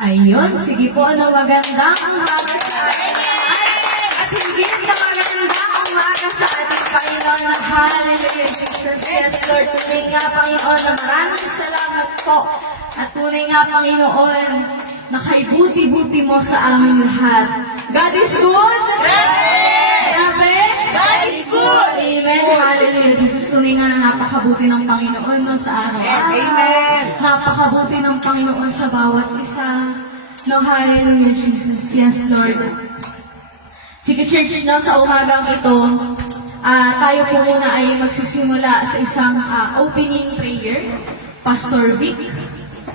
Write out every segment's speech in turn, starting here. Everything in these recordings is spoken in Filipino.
Ayun, sige po, magandang umaga sa atin. At hindi na magandang umaga sa ating Panginoon na hallelujah, Jesus. Yes, Lord, tunay nga, Panginoon, na maraming salamat po. At tunay nga, Panginoon, na kay buti-buti mo sa aming lahat. God is good! Grabe! God is good! Amen. Hallelujah. Jesus, tunay nga na napakabuti ng Panginoon no, sa araw-araw. Amen. Napakabuti ng Panginoon sa bawat isa. No, hallelujah, Jesus. Yes, Lord. Sige, church, no, sa umagang ito, tayo po muna ay magsisimula sa isang opening prayer. Pastor Vic,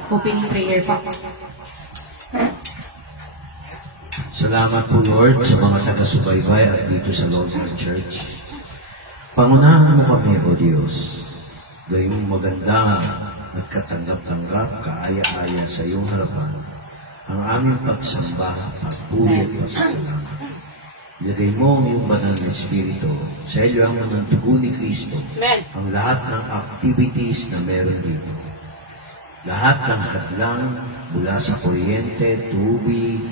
opening prayer po. Salamat po Lord sa mga taga-subaybay at dito sa Lord's Church. Pangunahan mo kami, O Diyos, gayong maganda at katanggap-tanggap, kaaya-aya sa iyong harapan, ang aming pagsamba, pagpuri at pasasalamat. Ilagay mo ang iyong banal na Espiritu sa iyo ang ng dugo ni Kristo, ang lahat ng activities na meron dito. Lahat ng hadlang mula sa kuryente, tubig,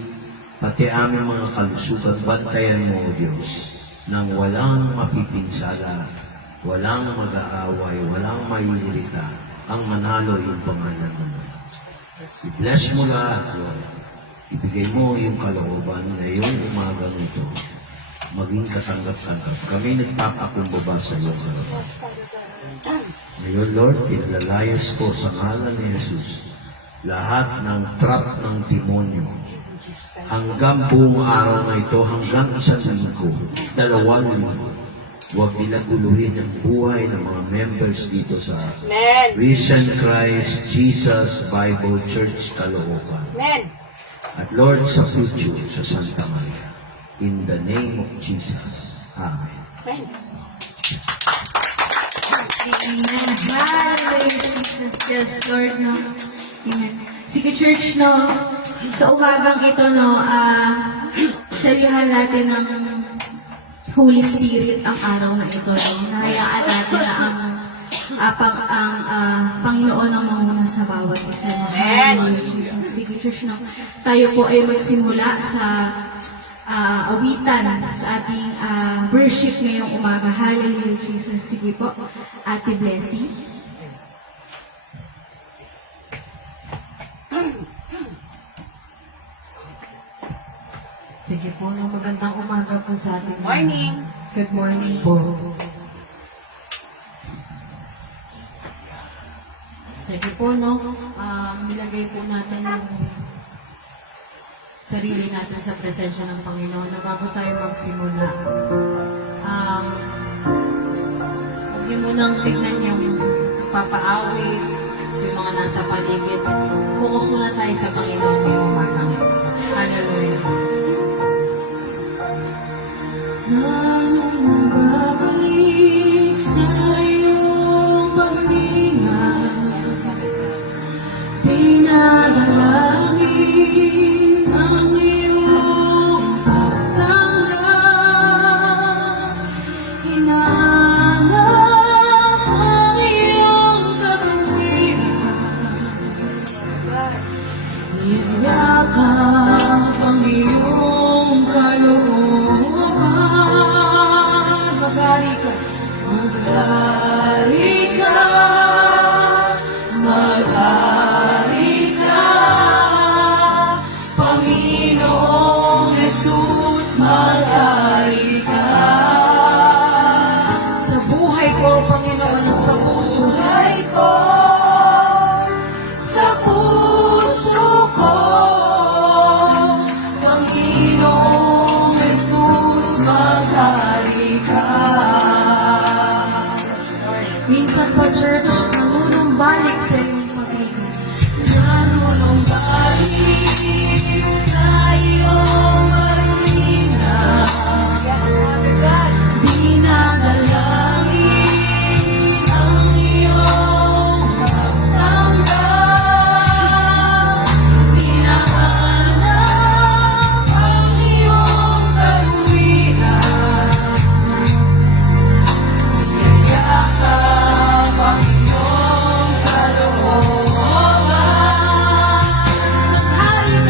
pati aming mga kalusugan, bantayan mo, O Diyos, nang walang mapipinsala, walang mag-aaway, walang maiirita, ang manalo yung pangalan mo. I-bless mo lahat, Lord. Ibigay mo yung kalooban na yung umagang ito, maging katanggap-tanggap. Kami nagpapakumbaba sa iyo, Lord. Ngayon, Lord, pinalalayas ko sa ngalan ni Jesus lahat ng trap ng demonyo, hanggang buong araw na ito, hanggang isang linggo, 2 linggo, huwag nila guluhin ang buhay ng mga members dito sa Risen Christ Jesus Bible Church Caloocan. At Lord, sa future, sa Santa Maria. In the name of Jesus. Amen. Amen. Hallelujah, Jesus. Yes, Lord, no? Amen. Sige, church, no? Sa umagang ito, no, salihan natin ng Holy Spirit ang araw na ito, no? Nahayaan natin na ang Panginoon ang manguna sa bawat isa. No? Hallelujah, Jesus. Sige, church, no? Tayo po ay magsimula sa awitan sa ating worship ngayong umaga. Hallelujah, Jesus. Sige po, Ate Blessy. Sige po, no, magandang umaga po sa ating Morning. Good morning po. Sige po, no, nilagay po natin yung sarili natin sa presensya ng Panginoon na bago tayo magsimula. Huwag niyo munang tignan yung papaawit, yung mga nasa paligid. Focus muna tayo sa Panginoon ngayong umaga. Hallelujah. Nanong babalik sa iyong paglingas, dinadalangin ang iyong pagtanggap, hinanap ang iyong kabutihan, niyayakap ang iyong kalooban. Magari ka, magari ka, magari ka, Panginoong Jesus, magari ka. Sa buhay ko, Panginoon, at sa puso ko, sa puso ko, Panginoong Jesus, magari ka. Minsan pa, church, nanunong balik sa iyong pag-ibig. Nanunong balik sa iyong pag-ibig. Dinadalangin ang iyong pagtanggap. Hinahanap ang iyong kaluwian. Yakap ang iyong kalooban. Maghari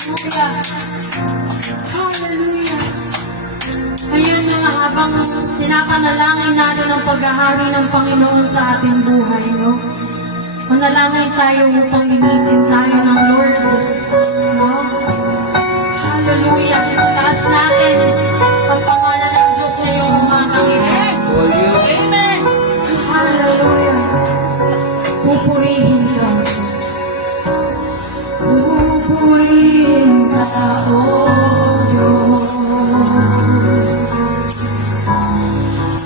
Hallelujah. Hallelujah. Ngayon mga habang sinapanalangin natin ang paghahari ng Panginoon sa ating buhay, no? Manalangin tayo upang inisin tayo ng Lord. No? Hallelujah. Taas natin ang pangalan ng Diyos ngayong umagang ito. Amen. Hallelujah. Pupurihin ka. Pupurihin ka, O Diyos.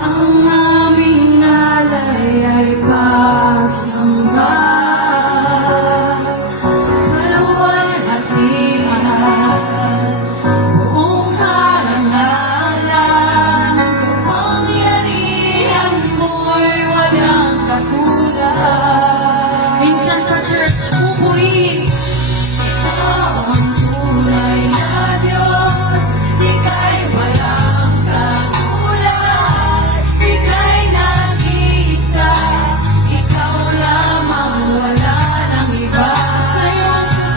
Ang aming alay ay pasamba. Kaluwalhatian, buong karangalan, kapangyarihan mo'y walang katulad. Minsan pa, church, pupurihin. Ikaw ang tunay na Diyos, ika'y walang katulad, ika'y nag-iisa, ikaw lamang, wala nang iba. Sa'yo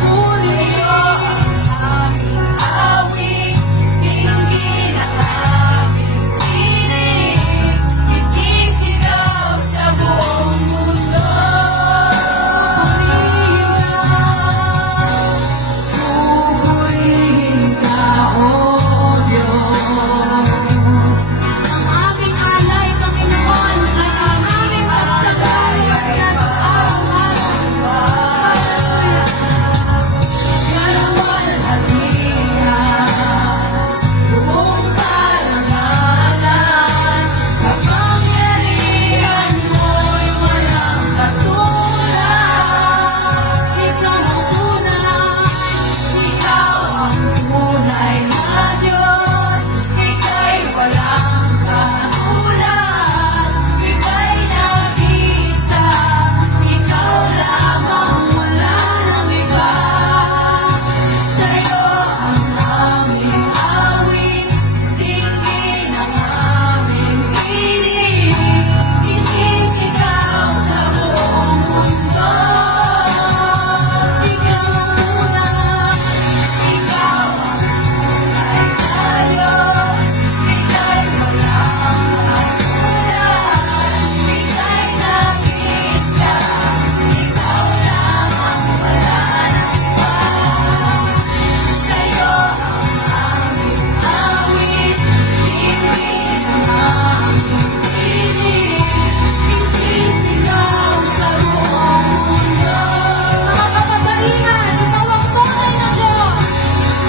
pupurihin ang aming awit, dinggin ang aming tinig, isisigaw sa buong mundo. Pupurihin ka, O Diyos. Ang aming alay, Panginoon, ay ang aming pagsagay hanggang araw-araw. Kaluwalhatian, buong karangalan, kapangyarihan mo'y walang katulad. Ikaw ang tunay, ikaw ang tunay na Diyos, ika'y walang katulad, ika'y nag-iisa, ikaw lamang, wala nang iba. Sa'yo ang aming awit, dinggin ang aming tinig, isisigaw sa buong mundo. Ikaw ang tunay, ikaw ang tunay na Diyos, ika'y walang katulad, ika'y nag-iisa, ikaw lamang, wala nang iba. Sa'yo ang aming awit, dinggin ang aming tinig, isisigaw sa buong mundo. Mga kapatalihan, ikaw ang tunay na Diyos.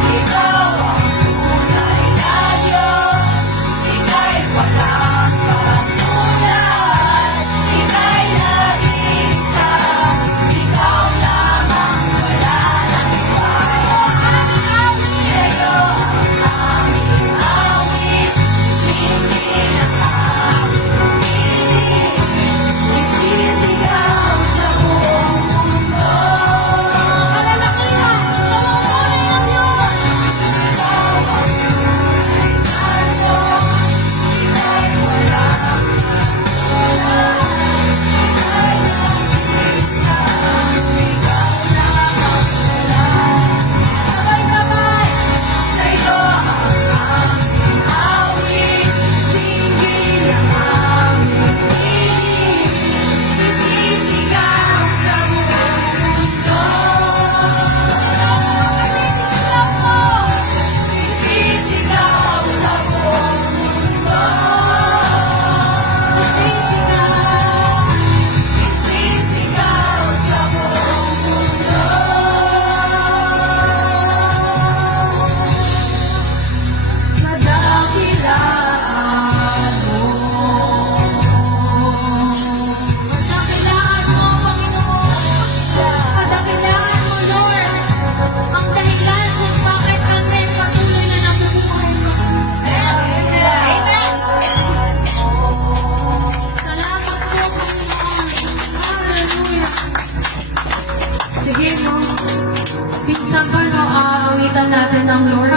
Ikaw ang tunay na Diyos, ika'y walang katulad, ika'y nag-iisa, ikaw lamang, wala nang iba. Sa'yo ang aming awit, dinggin ang aming tinig, isisigaw sa buong mundo. Kalalakihan, ikaw ang tunay na Diyos. Ikaw ang tunay na Diyos, ika'y walang katulad, ika'y nag-iisa, ikaw lamang, wala. Sabay-sabay, sa'yo ang aming awit, dinggin ang aming tinig, isisigaw sa buong mundo. Isisigaw mo, isisigaw sa buong mundo. Isisigaw sa buong mundo. Kadakilaan mo. Kadakilaan mo, Panginoon. Kadakilaan mo, Lord. Ang dahilan kung bakit kami patuloy na nabubuhay mo. Amen. Salamat po, Panginoon. Hallelujah. Sige, no. Pinsan ka, no, aawitan natin ng Lord.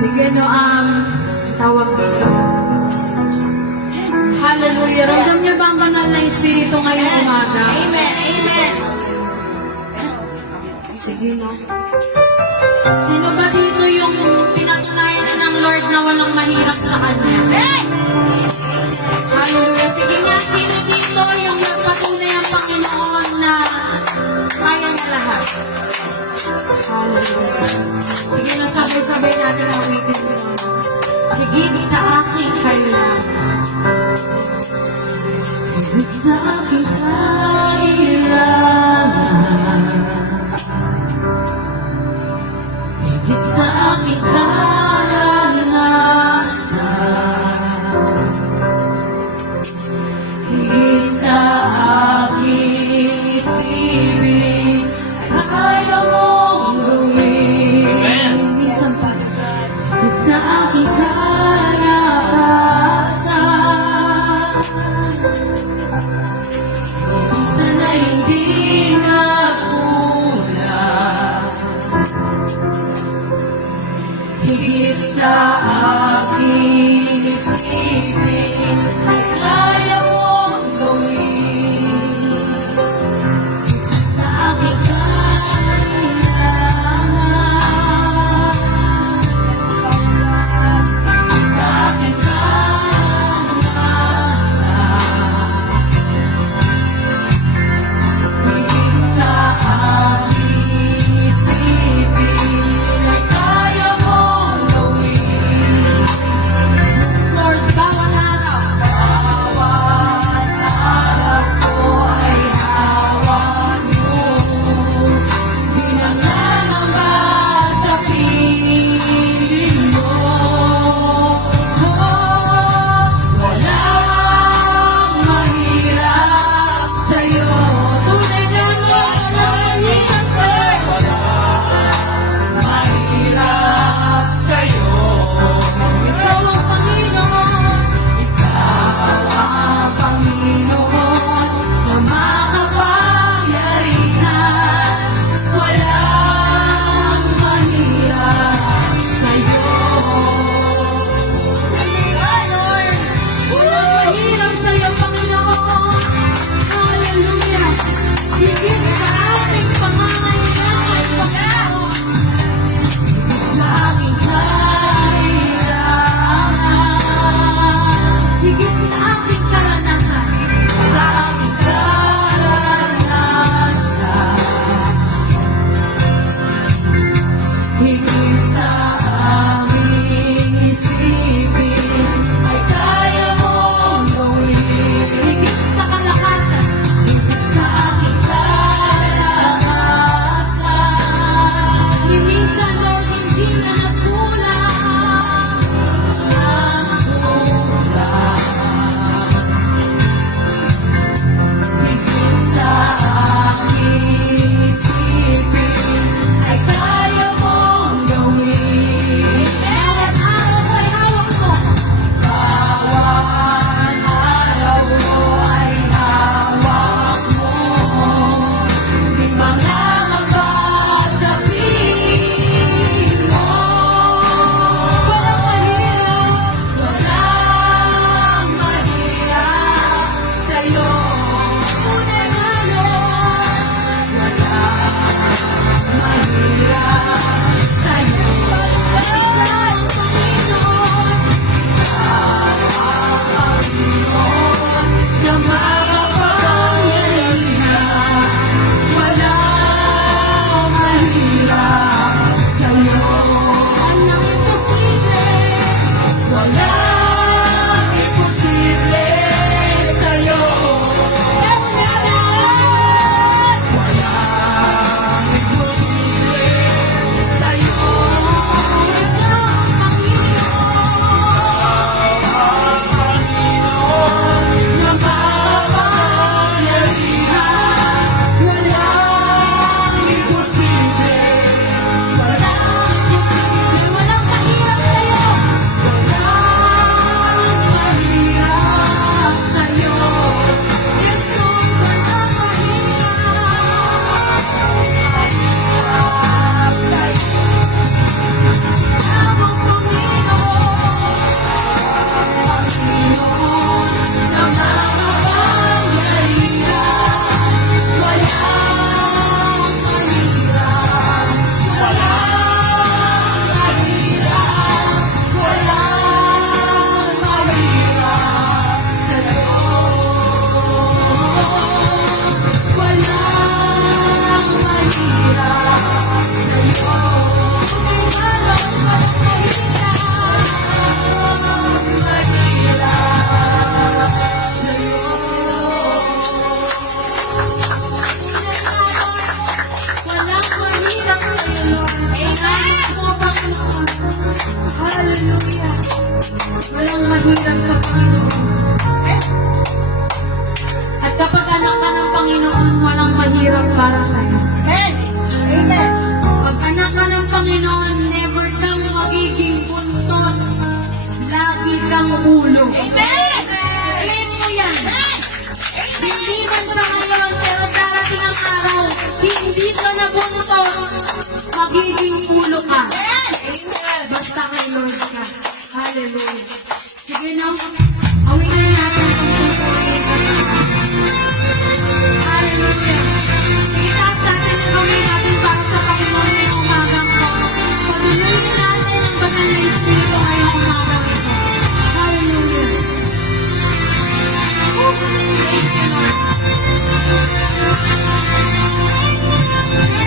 Sige, no, tawag dito. Hallelujah. Ramdam niyo ba ang banal na Espiritu ngayong umaga? Amen. Amen. Sige, no? Sino ba dito yung pinatunayan na ng Lord na walang mahirap sa Kanya? Hallelujah. Sige nga, sino dito yung nagpatunay ang Panginoon na kaya niya lahat? Hallelujah. Sige na, sabay-sabay natin awitin sila. Higit sa aking kailangan. Higit sa aking kailangan. Higit sa aking karanasan. Higit sa aking isipin, kaya mong gawin. Minsan pa. Higit sa aking kalakasan. Minsan na hindi nakulang. Higit sa aking isipin, kaya mong gawin. Sa aking kailangan. Sa aking kalakasan. Higit sa aking isipin, ay kaya mong gawin. Yes, Lord, bawat araw. Bawat Hallelujah. Walang mahirap sa Panginoon. At kapag anak ka ng Panginoon, walang mahirap para sa'yo. Amen. Amen. Pag anak ka ng Panginoon, never kang magiging buntot. Lagi kang ulo. Amen. Alam mo yan. Hindi man sa ngayon, pero darating ang araw, hindi ka na buntot. Magiging ulo ka. Basta kay Lord ka. Hallelujah. Sige na, awitin natin kung tutuloy ka sa Hallelujah. Itaas natin ang kamay natin para sa Panginoon ngayong umagang ko. Patuloyin natin ang banal na Espiritu ngayong umagang ito. Hallelujah. Thank you, Lord.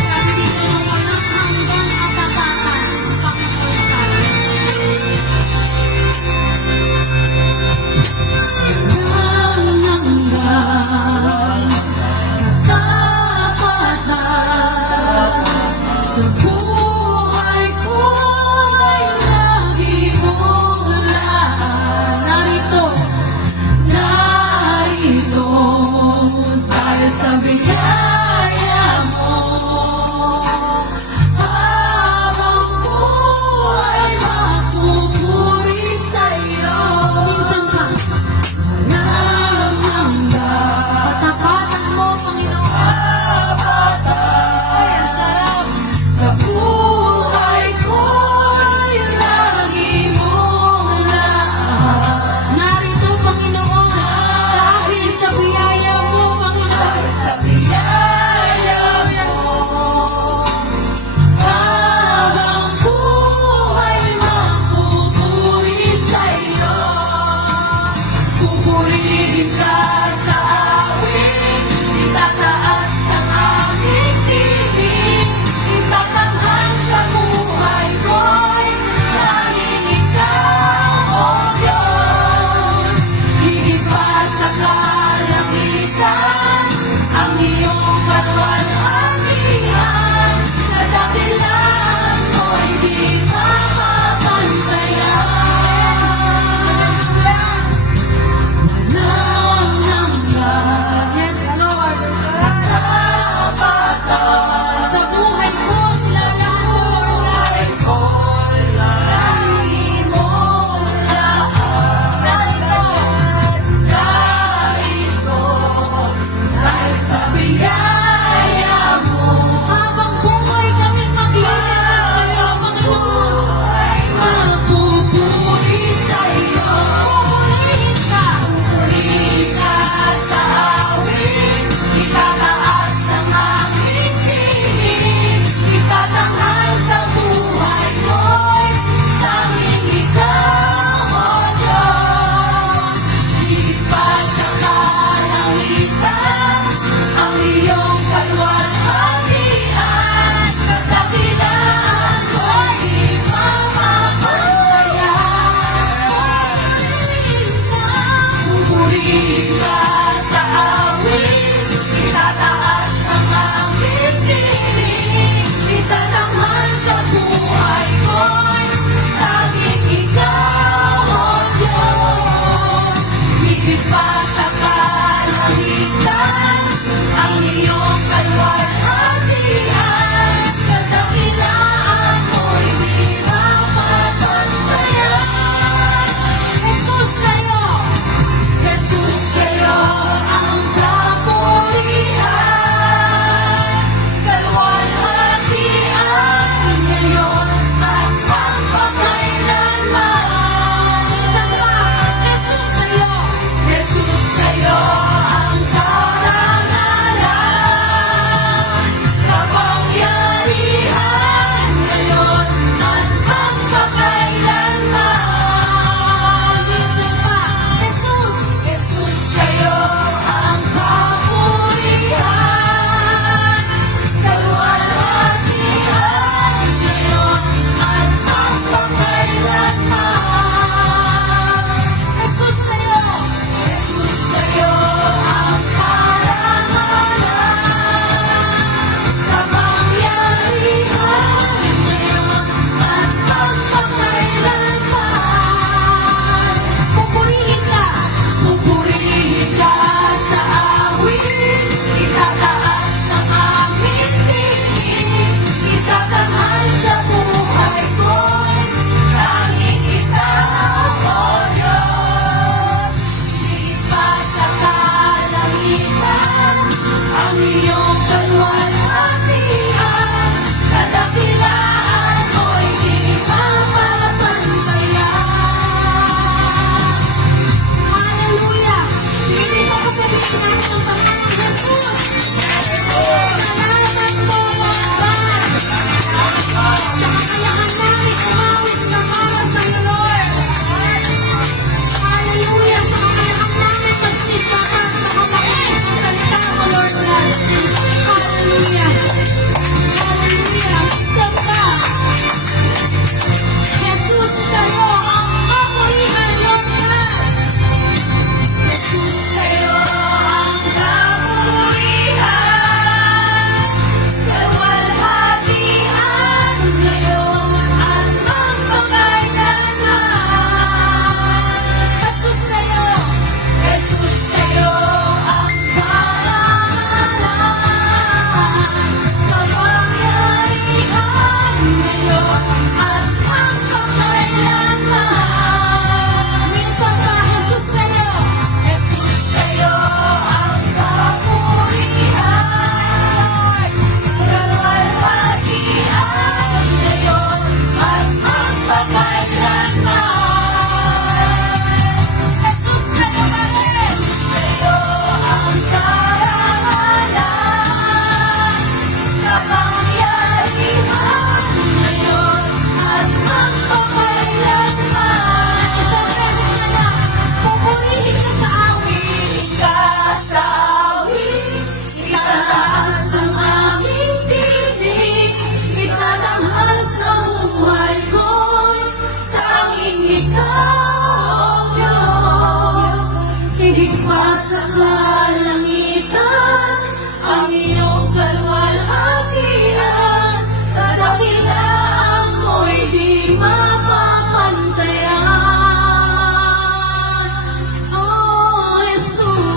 Sabi dito, walang hanggang katapatan. Sa kakayahan namin umawit na para sa'yo, Lord. Hallelujah. Sa kakayahan namin magsipahan, makapakinig sa salita mo, Lord God. Hallelujah. Hallelujah. Samba. Jesus, sa'yo ang kapurihan, Lord God. Jesus, sa'yo ang kapurihan. Kawalhatian ngayon at magpakailanman. Jesus, sa'yo. Jesus, sa'yo ang karangalan. Kapangyarihan ngayon at magpakailanman. Minsan pa, Jesus, sa'yo. Jesus, sa'yo ang kapurihan. Kawalhatian ngayon at magpakailanman. Jesus, sa'yo pa rin. Sa'yo ang karangalan. Kapangyarihan ngayon at magpakailanman. Isang beses na lang, pupurihin ka sa awit. Ka sa awit, itaas ang aming tinig. Italanghal sa buhay ko, tanging ikaw, O Diyos. Higit pa sa kalangitan, ang iyong kalwalhatian. Kadakilaan mo'y di mapapantayan. Oh, Jesus.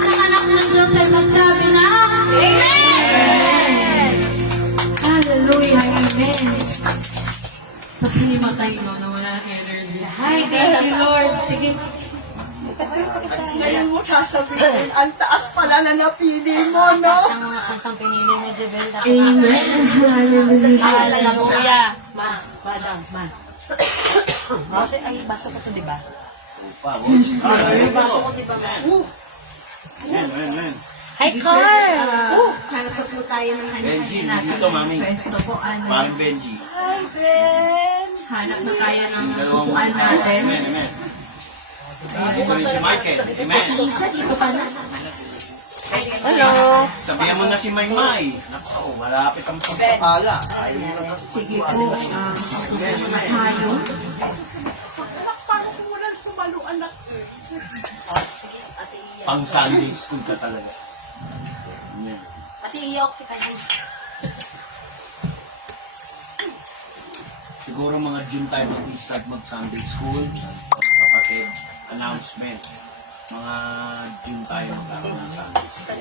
Ang anak ng Diyos ay magsabi na, Amen! Hallelujah, amen. Tapos hinimatay mo na wala ng energy. Hi, thank you, Lord. Sige. Ngayon mo sasabihin, ang taas pala na napili mo, no? Ang mga kantang pinili ni Jebel. Amen. Hallelujah. Hallelujah. Madam, man. Baso, ay, baso ko to, di ba? Ay, baso ko, di ba, man? Hi, Carl! Hanap po tayo ng Benji, kanya-kanya natin. dito, mami. Pwesto po, ano. Parang Benji. Hi, Ben! Hanap na tayo ng Dalawang upuan natin. Amen, amen. Ito rin si Michael. Amen. Isa, dito ka na. Hello! Sabihan mo na si Maymay. Naku, malapit ang pagpapala. Ayaw mo na. Sige po, susunod na tayo. Anak, parang kumulang sumalo, anak. Pang Sunday school ka talaga. Amen. Ate, iyaw kita yun. Siguro mga June tayo mag-start mag-Sunday school. Mga kapatid, announcement. Mga June tayo magkaroon ng Sunday school.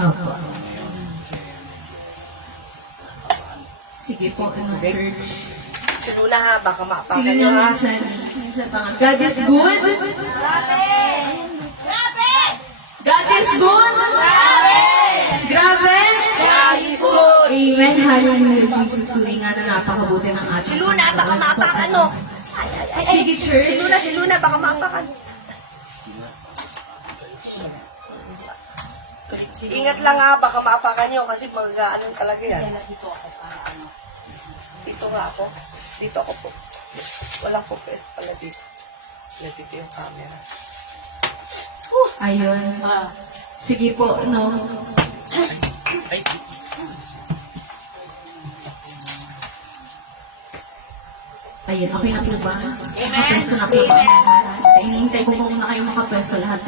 Opo. Ngayon, Sige po, ano, church. Sinula ha, baka Sige maapakan nga, nyo ha. minsan pa nga. God is good. God is good. Grabe. Amen. Hallelujah, Jesus. Tuloy nga na napakabuti ng ating Si Luna, baka Panginoon. maapakan mo. Sige, church. Si Luna, baka maapakan. Ingat lang ha, baka maapakan nyo kasi mag-ano talaga yan. Dito nga ako. Dito ako po. Walang po pala dito. Dito yung camera. Ayun. Sige po, no. Ayun, okay na po ba? Nakapwesto na po ba? Hinihintay ko po muna kayo makapwesto lahat.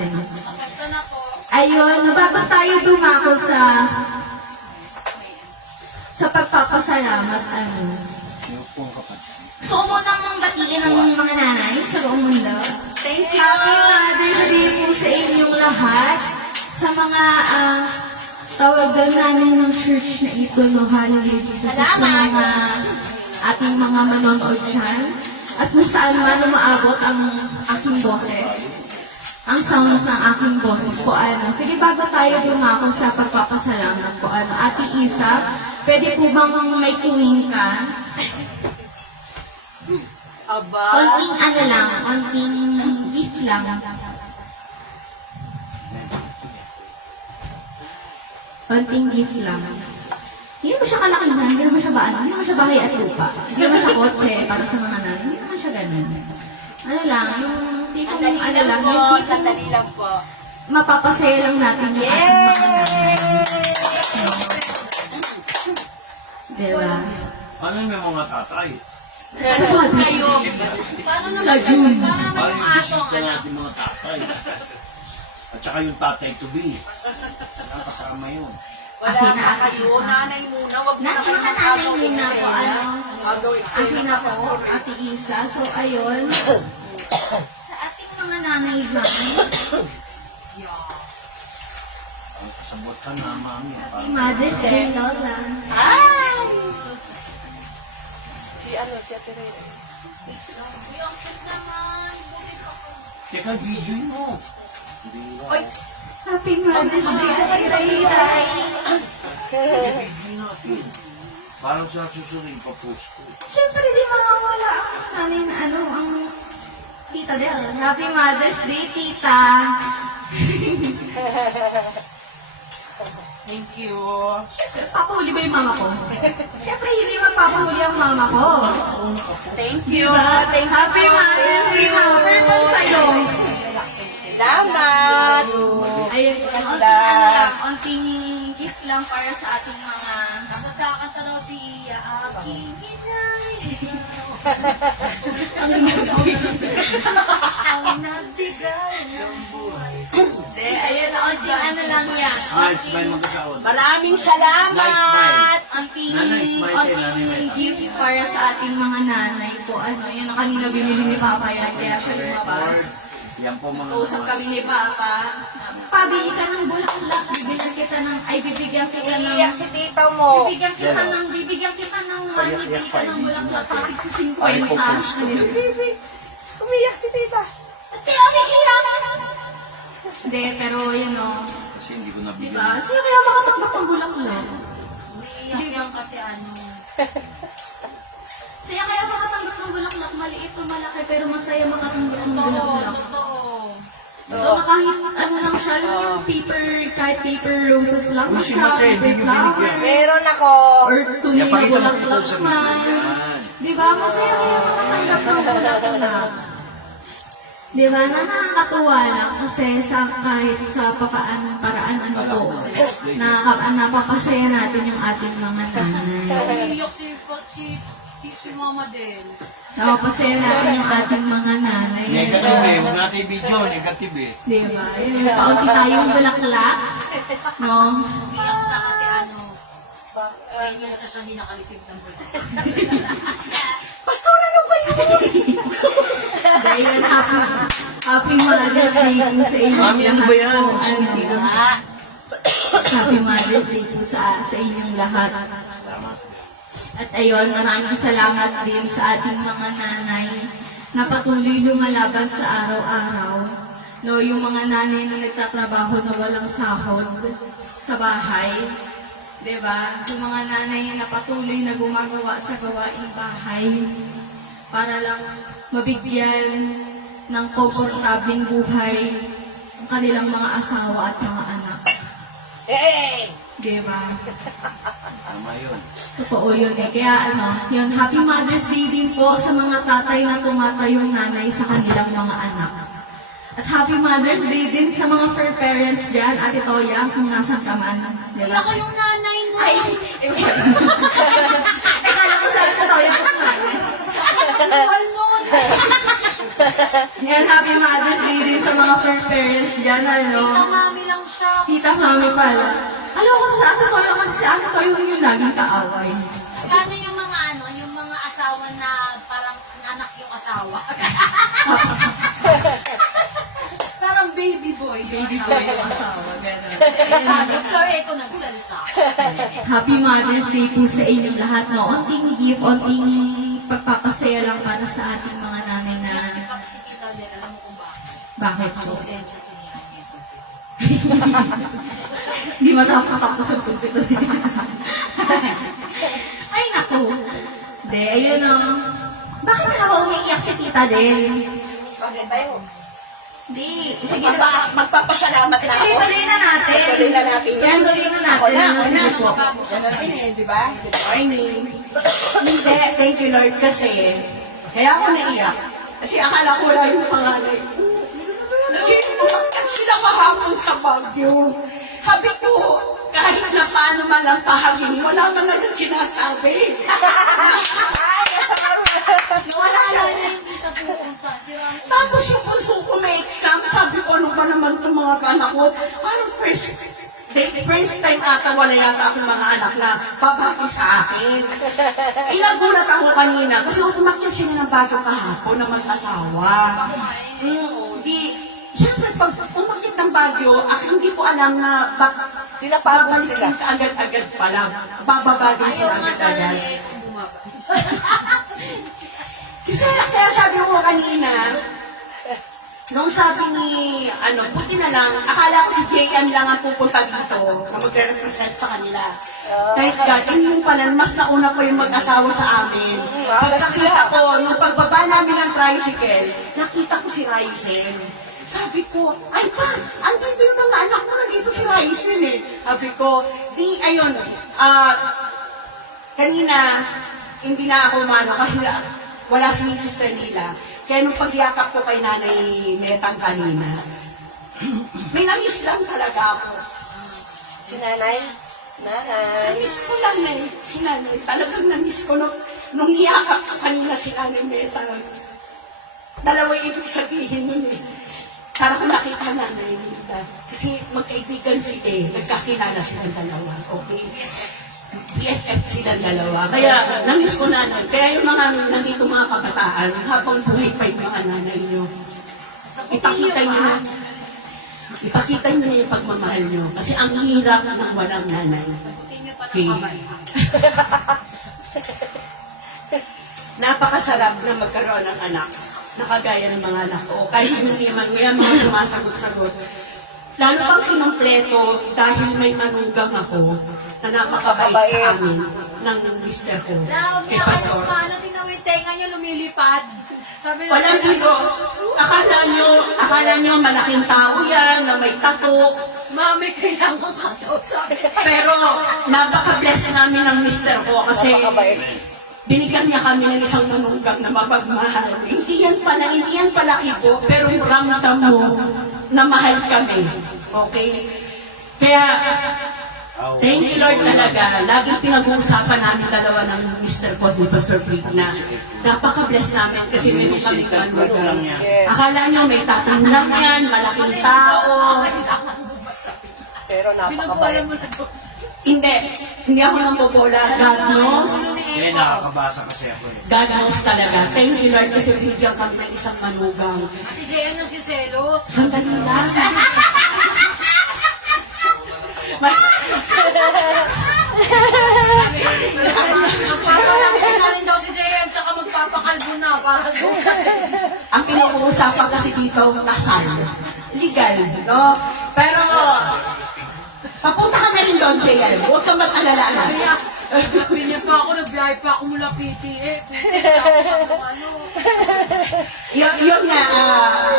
Ayun, bago tayo dumako sa pagpapasalamat, ano. Gusto ko munang batiin ng mga nanay sa buong mundo. Thank you. Happy Mother's Day po sa inyong lahat. Sa mga tawag doon nanay ng church na ito, no, hallelujah, Jesus. Sa mga ating mga manonood dyan. At kung saan man umaabot ang aking boses. Ang sounds ng aking boses po, ano. Sige, bago tayo dumako sa pagpapasalamat po, ano. Ate Isa, pwede po bang may tingin ka? Aba. Konting ano lang, konting gift lang. Konting gift lang. Hindi mo siya kalakihan, hindi mo siya baano, hindi mo siya bahay at lupa. Hindi mo siya kotse para sa mga nanay, hindi naman siya ganun. Ano lang, yung tipong Sandali ano lang lang, po, yung tipong sandali lang po. mapapasaya lang natin yung ating mga nanay. Diba? Ano yung mga tatay? Kayo. Paano naman Sa June. Paano naman Parang yung aso bisita ang anak? natin mga tatay. At saka yung tatay to be. Nakakasama yun. Wala Akin na, na akin kayo. isa. Nanay muna. Wag na Mga nanay muna po, ano, akin na po, Sorry. Ate Isa. So, ayun. Sa ating mga nanay dyan, Ang kasabot ka na, mami. Happy Mother's Day, Lola. Ay! Si ano, si Ate Rhea. Uy, ang cute naman. Buti ka po. Teka, video mo. Oy! Happy Mother's Day, Ate Rhea. Video natin. Parang sa susunod pa post ko. Siyempre, di mawawala ang namin, ano, ang Tita Del. Happy Mother's Day, Tita. Thank you. Papahuli ba yung mama ko? Siyempre, hindi magpapahuli ang mama ko. Thank you. Diba? Thank you. Happy Mother's Day, Mama. Purple sa'yo. Salamat. Ayun, konting ano lang, konting gift lang para sa ating mga... Tapos kakanta daw si Iya. Aking inay. Ang nagbigay ng buhay. Hindi, ayun, konting ano lang yan. Smile, smile mag-asawa. Maraming salamat. Nice smile. Konting, Nanay, smile kayo, nanay. konting gift para sa ating mga nanay po. Ano, yan ang kanina binili ni Papa yan, kaya siya lumabas. Yan po mga Usap kami ni Papa. Pabili ka ng bulaklak, bibigyan kita ng, ay bibigyan kita ng, Iiyak si tita mo. bibigyan kita ng money, bili ka ng bulaklak, kapit sa 50. Ay, po, post ko. Baby, umiyak si tita. At kaya umiiyak. Hindi, pero yun o, Kasi hindi ko nabigyan. diba? Sino kaya makatanggap ng bulaklak? Umiiyak yan kasi ano. Siya kaya makatanggap ng bulaklak, maliit o malaki, pero masaya makatanggap ng Totoo, bulaklak. totoo. So, kahit ano lang siya, yung paper, kahit paper roses lang Uy, si siya, Mase, hindi wait nyo lang. binigyan. Meron ako. Or tuloy na Yapakita mo bulaklak ito sa man. video yan. Di ba? Masaya kaya makatanggap ng bulaklak. Di ba? Na nakakatuwa lang kasi sa kahit sa paraan ano po, napapasaya natin yung ating mga nanay. Umiiyak si Mama din. Napapasaya natin yung ating mga nanay. Negative eh. Huwag natin video. Negative eh. Di ba? Yung paunti tayong bulaklak. No? Umiiyak siya kasi ano. 10 years na siya hindi nakareceive ng bulak. Pastor, ano ba yun? Dahil happy Mother's Day po sa inyo. Mami, ano ba yan? lahat po, Sinitigan ano. sa... Happy Mother's Day po sa inyong lahat. At ayun, maraming salamat din sa ating mga nanay na patuloy lumalaban sa araw-araw. No, yung mga nanay na nagtatrabaho na walang sahod sa bahay. 'Di ba? Yung mga nanay na patuloy na gumagawa sa gawaing bahay para lang mabigyan ng komportabling buhay ang kanilang mga asawa at mga anak. Hey! 'Di ba? Tama yun. Totoo yun eh. Kaya ano, yun, Happy Mother's Day din po sa mga tatay na tumatayong nanay sa kanilang mga anak. At Happy Mother's Day din sa mga fur parents dyan, Ate Toya, kung nasan ka man. Di Uy, ba? ako yung nanay mo. Ay! Kala ko sa Ate Toya po Mahal nun. Yan, Happy Mother's Day din sa mga fur parents dyan, ano. Tita mami lang siya. Tita Mami pala. Alam ko sa Ate Toya kasi si Ate Toya yung laging kaaway. Kano yung mga ano, yung mga asawa na parang anak yung asawa. Parang baby boy. Baby boy yung asawa, gano'n. Sorry, ito nagsalita. Happy Mother's Day po sa inyong lahat. No? Onting gift, onting pagpapasaya lang para sa ating mga nanay na Si Tita Del, alam mo kung bakit? bakit po? Konsensya si Nina niya. Hindi matapos-tapos ang pagpito. Ay, naku. Hindi, ayun o. bakit ako umiiyak si tita din? Bakit tayo? Hindi, sige na. Magpapasalamat na ako. Tuloy na natin. Tuloy na natin yan. Tuloy na Ako natin. na. Sige po. Ganun eh, di ba? Good morning. Hindi, thank you Lord kasi kaya ako naiyak. Kasi akala ko lang yung panganay ko. Kasi umakyat sila kahapon sa Baguio. Sabi ko, kahit na paano man lang pahagin, wala man lang sinasabi. Wala na hindi siya pupunta. Tapos yung puso ko may exam, sabi ko, ano ba naman itong mga anak ko? Parang first time ata wala yata akong mga anak na babaki sa akin. Inagulat ako kanina kasi umakyat sila ng Baguio kahapon na mag-asawa. Siyempre, pag umakyat ng Baguio, hindi ko alam na Dinapagod sila. Agad-agad pala. Bababagay Ayaw sila nga sana agad-agad. eh, bumaba. Kasi kaya sabi ko kanina, nung sabi ni, buti na lang, akala ko si JM lang ang pupunta dito na magre-represent sa kanila. Thank God, yung pala, mas nauna pa yung mag-asawa sa amin. Pagkakita ko, nung pagbaba namin ng tricycle, nakita ko si Ryzen. Sabi ko, ay pa, andito yung mga anak mo, nandito si Ryzen eh. Sabi ko, ayun, kanina, hindi na ako kasi wala si Mrs. Pernila. Kaya nung pagyakap ko kay Nanay Metang kanina, may namiss lang talaga ako. Si nanay? Nanay. Namiss ko lang si Nanay. Talagang namiss ko nung iyakap ko kanina si Nanay Metang. Dalawa ibig sabihin nun eh. Para ko nakita Nanay Meta. Kasi magkaibigan sila eh. Nagkakilala silang dalawa. Okay? BFF silang dalawa. Kaya, namiss ko nanay. Kaya yung mga nandito mga kabataan, habang buhay pa yung mga nanay nyo, ipakita nyo na. Ipakita nyo na yung pagmamahal nyo. Kasi ang hirap ng walang nanay. Sagutin niyo pa ng Okay. kamay. Napakasarap na magkaroon ng anak. Nakagaya ng mga anak ko. Kahit hindi man mga sumasagot-sagot. Lalo pang kinumpleto dahil may manugang ako na napakabait sa amin ng mister ko. Lawag Kay niya kayo Pastor. sana, tingnan mo yung tenga niya lumilipad. Sabi na, Walang biro. Akala nyo malaking tao yan na may tato. Mami, kailangan ka daw. Sabi niya. Pero napaka-bless namin ng mister ko kasi binigyan niya kami ng isang manugang na mapagmahal. Hindi yan palaki ko, pero ramdam mo na mahal kami. Okay? Kaya, thank you Lord talaga. Laging pinag-uusapan namin dalawa ng Mr. Cos ni Pastor Fred na napaka-bless namin kasi meron kami manugang. Akala niyo may tatang lang yan, malaking tao. Kailangan mo ba sabi niya? Pero Binubuhala napakabait. mo na daw. Hindi ako nang bobola. God knows. Eh, nakakabasa kasi ako eh. God knows talaga. Thank you Lord kasi binigyan kami ng isang manugang. Si JM nagsiselos. Sandali lang. Magpapalaki na rin daw si JM, tsaka magpapakalbo na para doon. Ang pinag-uusapan kasi dito, kasal. Legal, no? Pero, papunta ka na rin doon, JL. Huwag kang mag-alala na. Kaya, mas binyas pa ako, nagbiyahe pa ako mula PTA. Ano? Yun nga,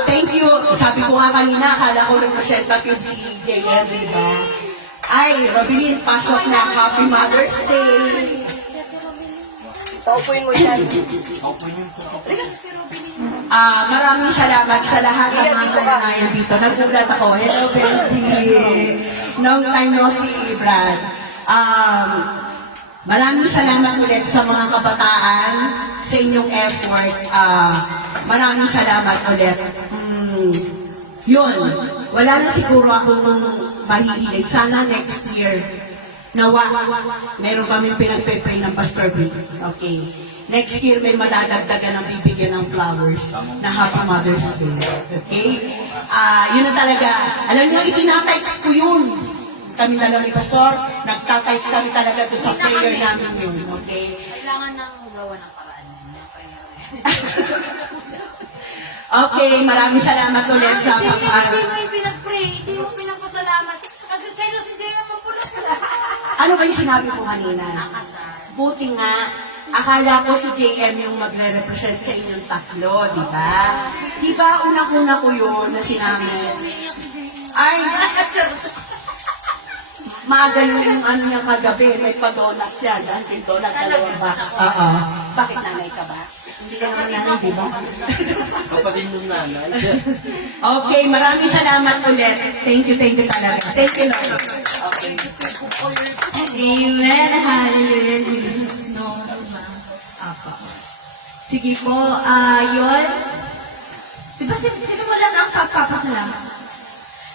thank you. Sabi ko nga kanina, akala ko representative si JL, di ba? Ay, Robilin, pasok na. Happy Mother's Day. Paupuin mo siya. Maraming salamat sa lahat ng mga nananayan dito. Nagulat ako. Hello, Benji. Long time no see, Brad. Maraming salamat ulit sa mga kabataan sa inyong effort. Maraming salamat ulit. Yun. Wala na siguro akong mahihilig. Sana next year meron kami pinagpe-pray ng Pastor B. Okay. Next year may madadagdagan ng bibigyan ng flowers na Happy Mother's Day. Okay? Yun na talaga. Alam niyo, itinatites ko yun. Kami dalawa ni Pastor, nagtatites kami talaga doon sa prayer namin yun. Okay? Kailangan nang gawa ng paraan. Okay, maraming salamat ulit sa Hindi pag-aaral. mo yung pinag-pray, hindi mo pinagpasalamat. Nagsiselos si JM, mapulas na. Ano ba yung sinabi ko kanina? Nakasar. Buti nga, Akala ko si JM yung magre-represent sa inyong tatlo, di ba? Di ba, unang-una ko yun na sinabi, ay, maaga yung ano niya kagabi, may pa-donut siya, dahil donut, dalawang box. Oo. Bakit nanay ka ba? Hindi ka naman nanay, di ba? Kapatid ng nanay. Okay, maraming salamat ulit. Thank you talaga. Thank you, Lord. Okay. Amen. Hallelujah. Jesus, no. Apa. Sige po, yun. Diba sinimulan na ang pagpapasalamat?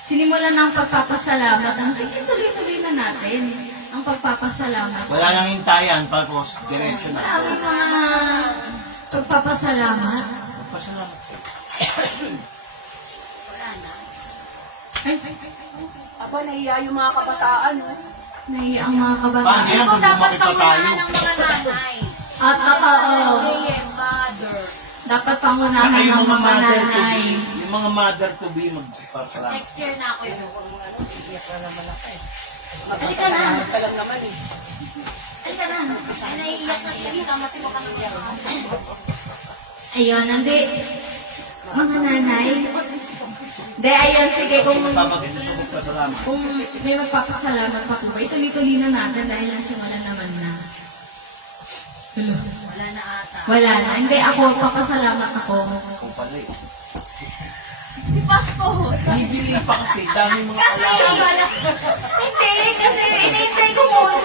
Sinimulan na ang pagpapasalamat. Sige, tuloy-tuloy na natin ang pagpapasalamat. Wala nang hintayan, pagkos, diretso na. Ang mga pagpapasalamat. Pasalamat. Ay, Aba, nahiya yung mga kabataan. naiya ang mga Paano kabataan. yan Ito kung dapat lumakit pa tayo? pangunahan ng mga nanay. At totoo, Mother. dapat pangunahan Saka ng mga mother to nanay. be, yung mga mother to be magpapasalamat. Next year na ako yun. Iyak na naman ako eh. Halika na. Magpapasalamat ka lang naman eh. Halika na. Ay, naiiyak na sila. Tama si Baka Ayun, hindi. Mga nanay. Hindi, ayun, sige, kung Magpapasalamat. kung may magpapasalamat pa po ba, ituloy-tuloy na natin dahil nasimulan naman na. Hello. Wala na ata. Wala na. Hindi, ako, papasalamat ako. Kung pala eh. Si Pasko. Bibili pa kasi, dami mga Kasi alaw. wala. Hindi, kasi hinihintay ko muna.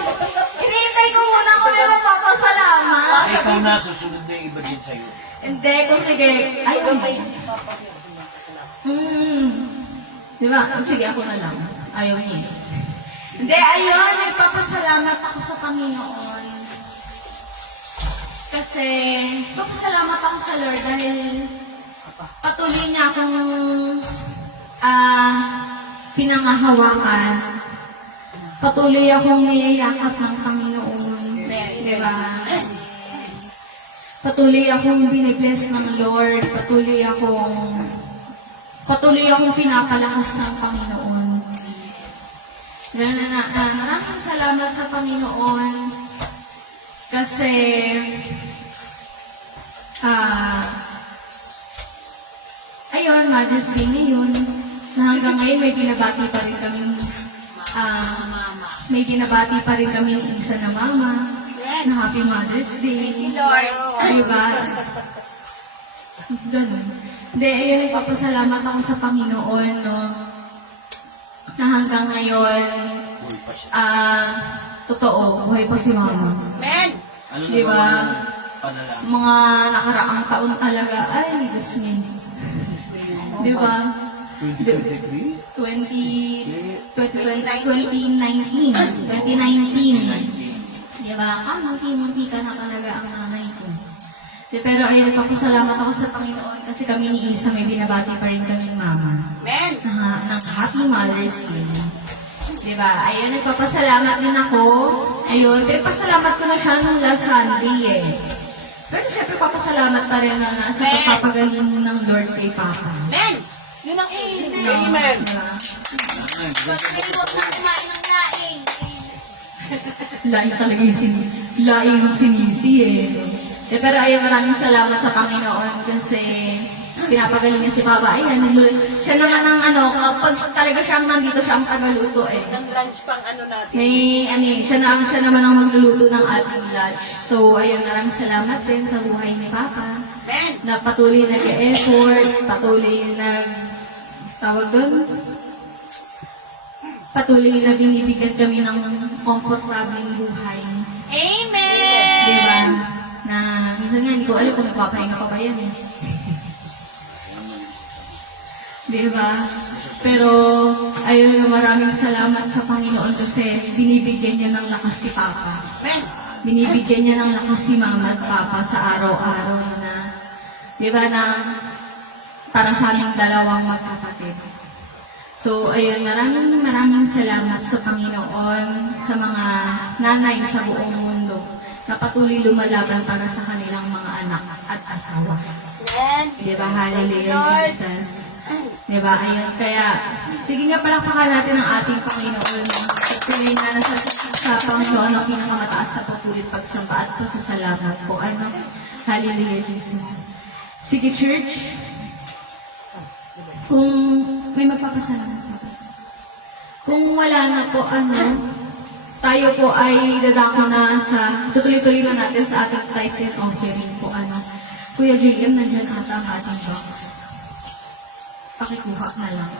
Hinihintay ko muna kung may magpapasalamat. Ikaw na, susunod na yung iba din sa'yo. Hindi, kung sige. Ayun. Di ba? Sige, ako na lang. Ayaw niya. Hindi, ayun. Nagpapasalamat ako sa Panginoon. Kasi, nagpapasalamat ako sa Lord dahil patuloy niya akong pinangahawakan. Patuloy akong niyayakap ng Panginoon. Di ba? Patuloy akong binibless ng Lord. Patuloy akong pinapalakas ng Panginoon. Maraming salamat sa Panginoon kasi ayun, Mother's Day ngayon na hanggang ngayon may binabati pa rin kami may binabati pa rin kami ng isa na mama na Happy Mother's Day. Diba? Ganun. Hindi, ayun, nagpapasalamat ako sa Panginoon, no? Na hanggang ngayon, totoo, buhay pa si mama. Men! Ano na Diba? ba panalangin? Mga nakaraang taon talaga, ay, Diyos niya. Diba? 2023? 2019. Diba? Munti-munti ka na talaga ang nanay ko. Pero ayun, papasalamat ako sa Panginoon kasi kami ni Isa may binabati pa rin kami mama. Men! Ng Happy Mother's Day. Diba? Ayun, nagpapasalamat din ako. Ayun, pero pasalamat ko na siya nung last Sunday eh. Pero syempre papasalamat pa rin na sa pagpapagaling ng Lord kay Papa. Men! Yun ang No, amen. diba? Huwag na kumain ng laing. Laing talaga yung laing ng sinisi eh. Pero ayun, maraming salamat sa Panginoon kasi pinapagaling niya si Papa. Ayan, siya naman ang kapag talaga siya nandito, siya ang tagaluto eh. Ng lunch pang ano natin. May, siya naman ang magluluto ng ating lunch. So, ayun, maraming salamat din sa buhay ni Papa. Men! Na patuloy nag-effort, patuloy tawag doon, patuloy na binibigyan kami ng komportabling buhay. Amen! Diba? Na, minsan nga, hindi ko alam kung nagpapahinga pa ba yan eh. Diba? Pero, ayun, maraming salamat sa Panginoon kasi binibigyan niya ng lakas si Papa. Men! Binibigyan niya ng lakas si Mama at Papa sa araw-araw na, diba, na para sa aming dalawang magkapatid. So, ayun, maraming salamat sa Panginoon, sa mga nanay sa buong mundo na patuloy lumalaban para sa kanilang mga anak at asawa. Men! Diba? Hallelujah, Jesus. Diba? Ayun. Kaya, sige nga palakpakan natin ang ating Panginoon. Patuloy na nasa sa Panginoon ang pinakamataas na papulit pagsamba at pasasalamat po. Ano? Hallelujah, Jesus. Sige, church. Kung may magpapasalamat po. Kung wala na po, tayo po ay dadako na sa, tutuloy-tuloy na natin sa ating tithes and offering po, Kuya JM, nandiyan ata ang ating box. Pakikuha na lang.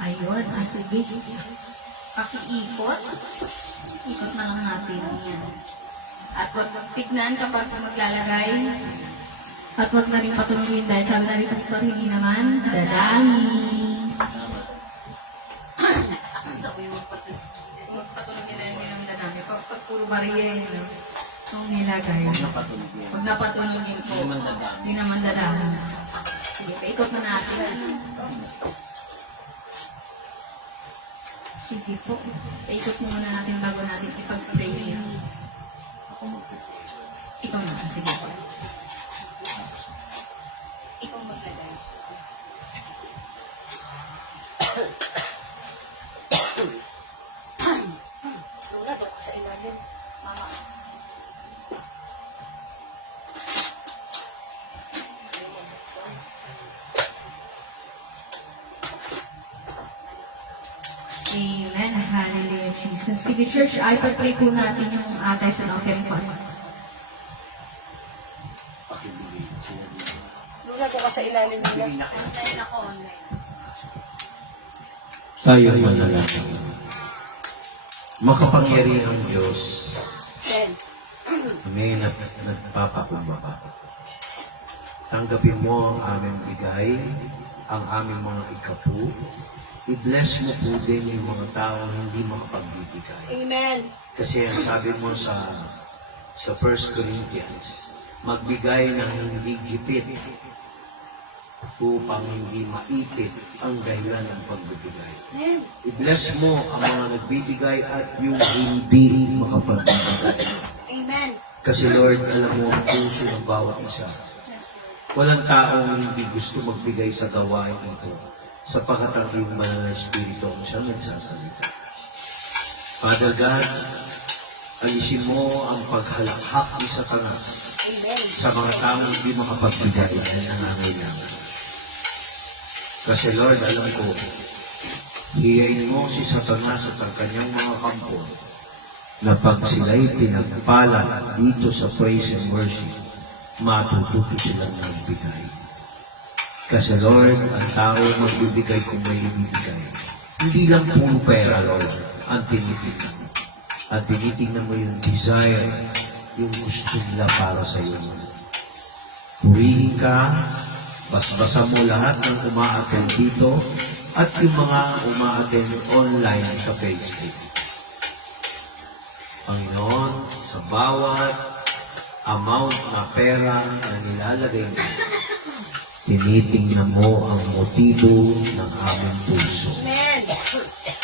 Ayun, sige. Pakiikot. Ikot na lang natin yan. At huwag tignan kapag maglalagay. At huwag na rin patunugin dahil sabi na rin pastor, hindi naman dadami. Huwag patunugin dahil hindi naman dadami. Pag puro bariya yun, itong nilagay. Napatunog yan. Huwag napatunugin po. Hindi naman dadami. Hindi naman dadami. Sige, paikot na natin. Sige po. Paikot muna natin bago natin ipag-spray yun. Ako magpipili. Ikaw na. Sige po. Ikaw maglagay. Lola, doon ko sa ilalim. Mama. Amen. Hallelujah, Jesus. Sige, church, ay pag-pray po natin yung tithes and offering po. Pakibigay sila dito. Lola, doon ka sa ilalim nila. Online ako, online. Tayo manalangin. Makapangyarihang Diyos, Then, kami nagpapakumbaba. Tanggapin mo ang aming bigay, ang aming mga ikapu. I-bless mo po din yung mga taong hindi makapagbibigay. amen. Kasi ang sabi mo sa 1 Corinthians, magbigay ng hindi gipit upang hindi maipit ang dahilan ng pagbibigay. Amen. I-bless mo ang mga nagbibigay at yung hindi makapagbibigay. Amen. Kasi Lord, alam mo ang puso ng bawat isa. Walang taong hindi gusto magbigay sa gawain ito sapagkat ang iyong banal na Espiritu ang siyang nagsasalita. Father God, alisin mo ang paghalakhak ni Satanas Amen. sa mga taong hindi makapagbigay at nangangailangan. Kasi Lord, alam ko, hiyain mo si Satanas at ang kanyang mga kampo na pag sila'y pinagpala dito sa praise and worship, matututo silang magbigay. Kasi Lord, ang tao magbibigay kung may ibibigay. Hindi lang puro pera, Lord, ang tinitingnan mo. At tinitingnan mo yung desire, yung gusto nila para sa iyo. Purihin ka, basbasa mo lahat ng umaattend dito at yung mga umaattend online sa Facebook. Panginoon, sa bawat amount na pera na nilalagay mo, tinitingnan mo ang motibo ng aming puso. Amen.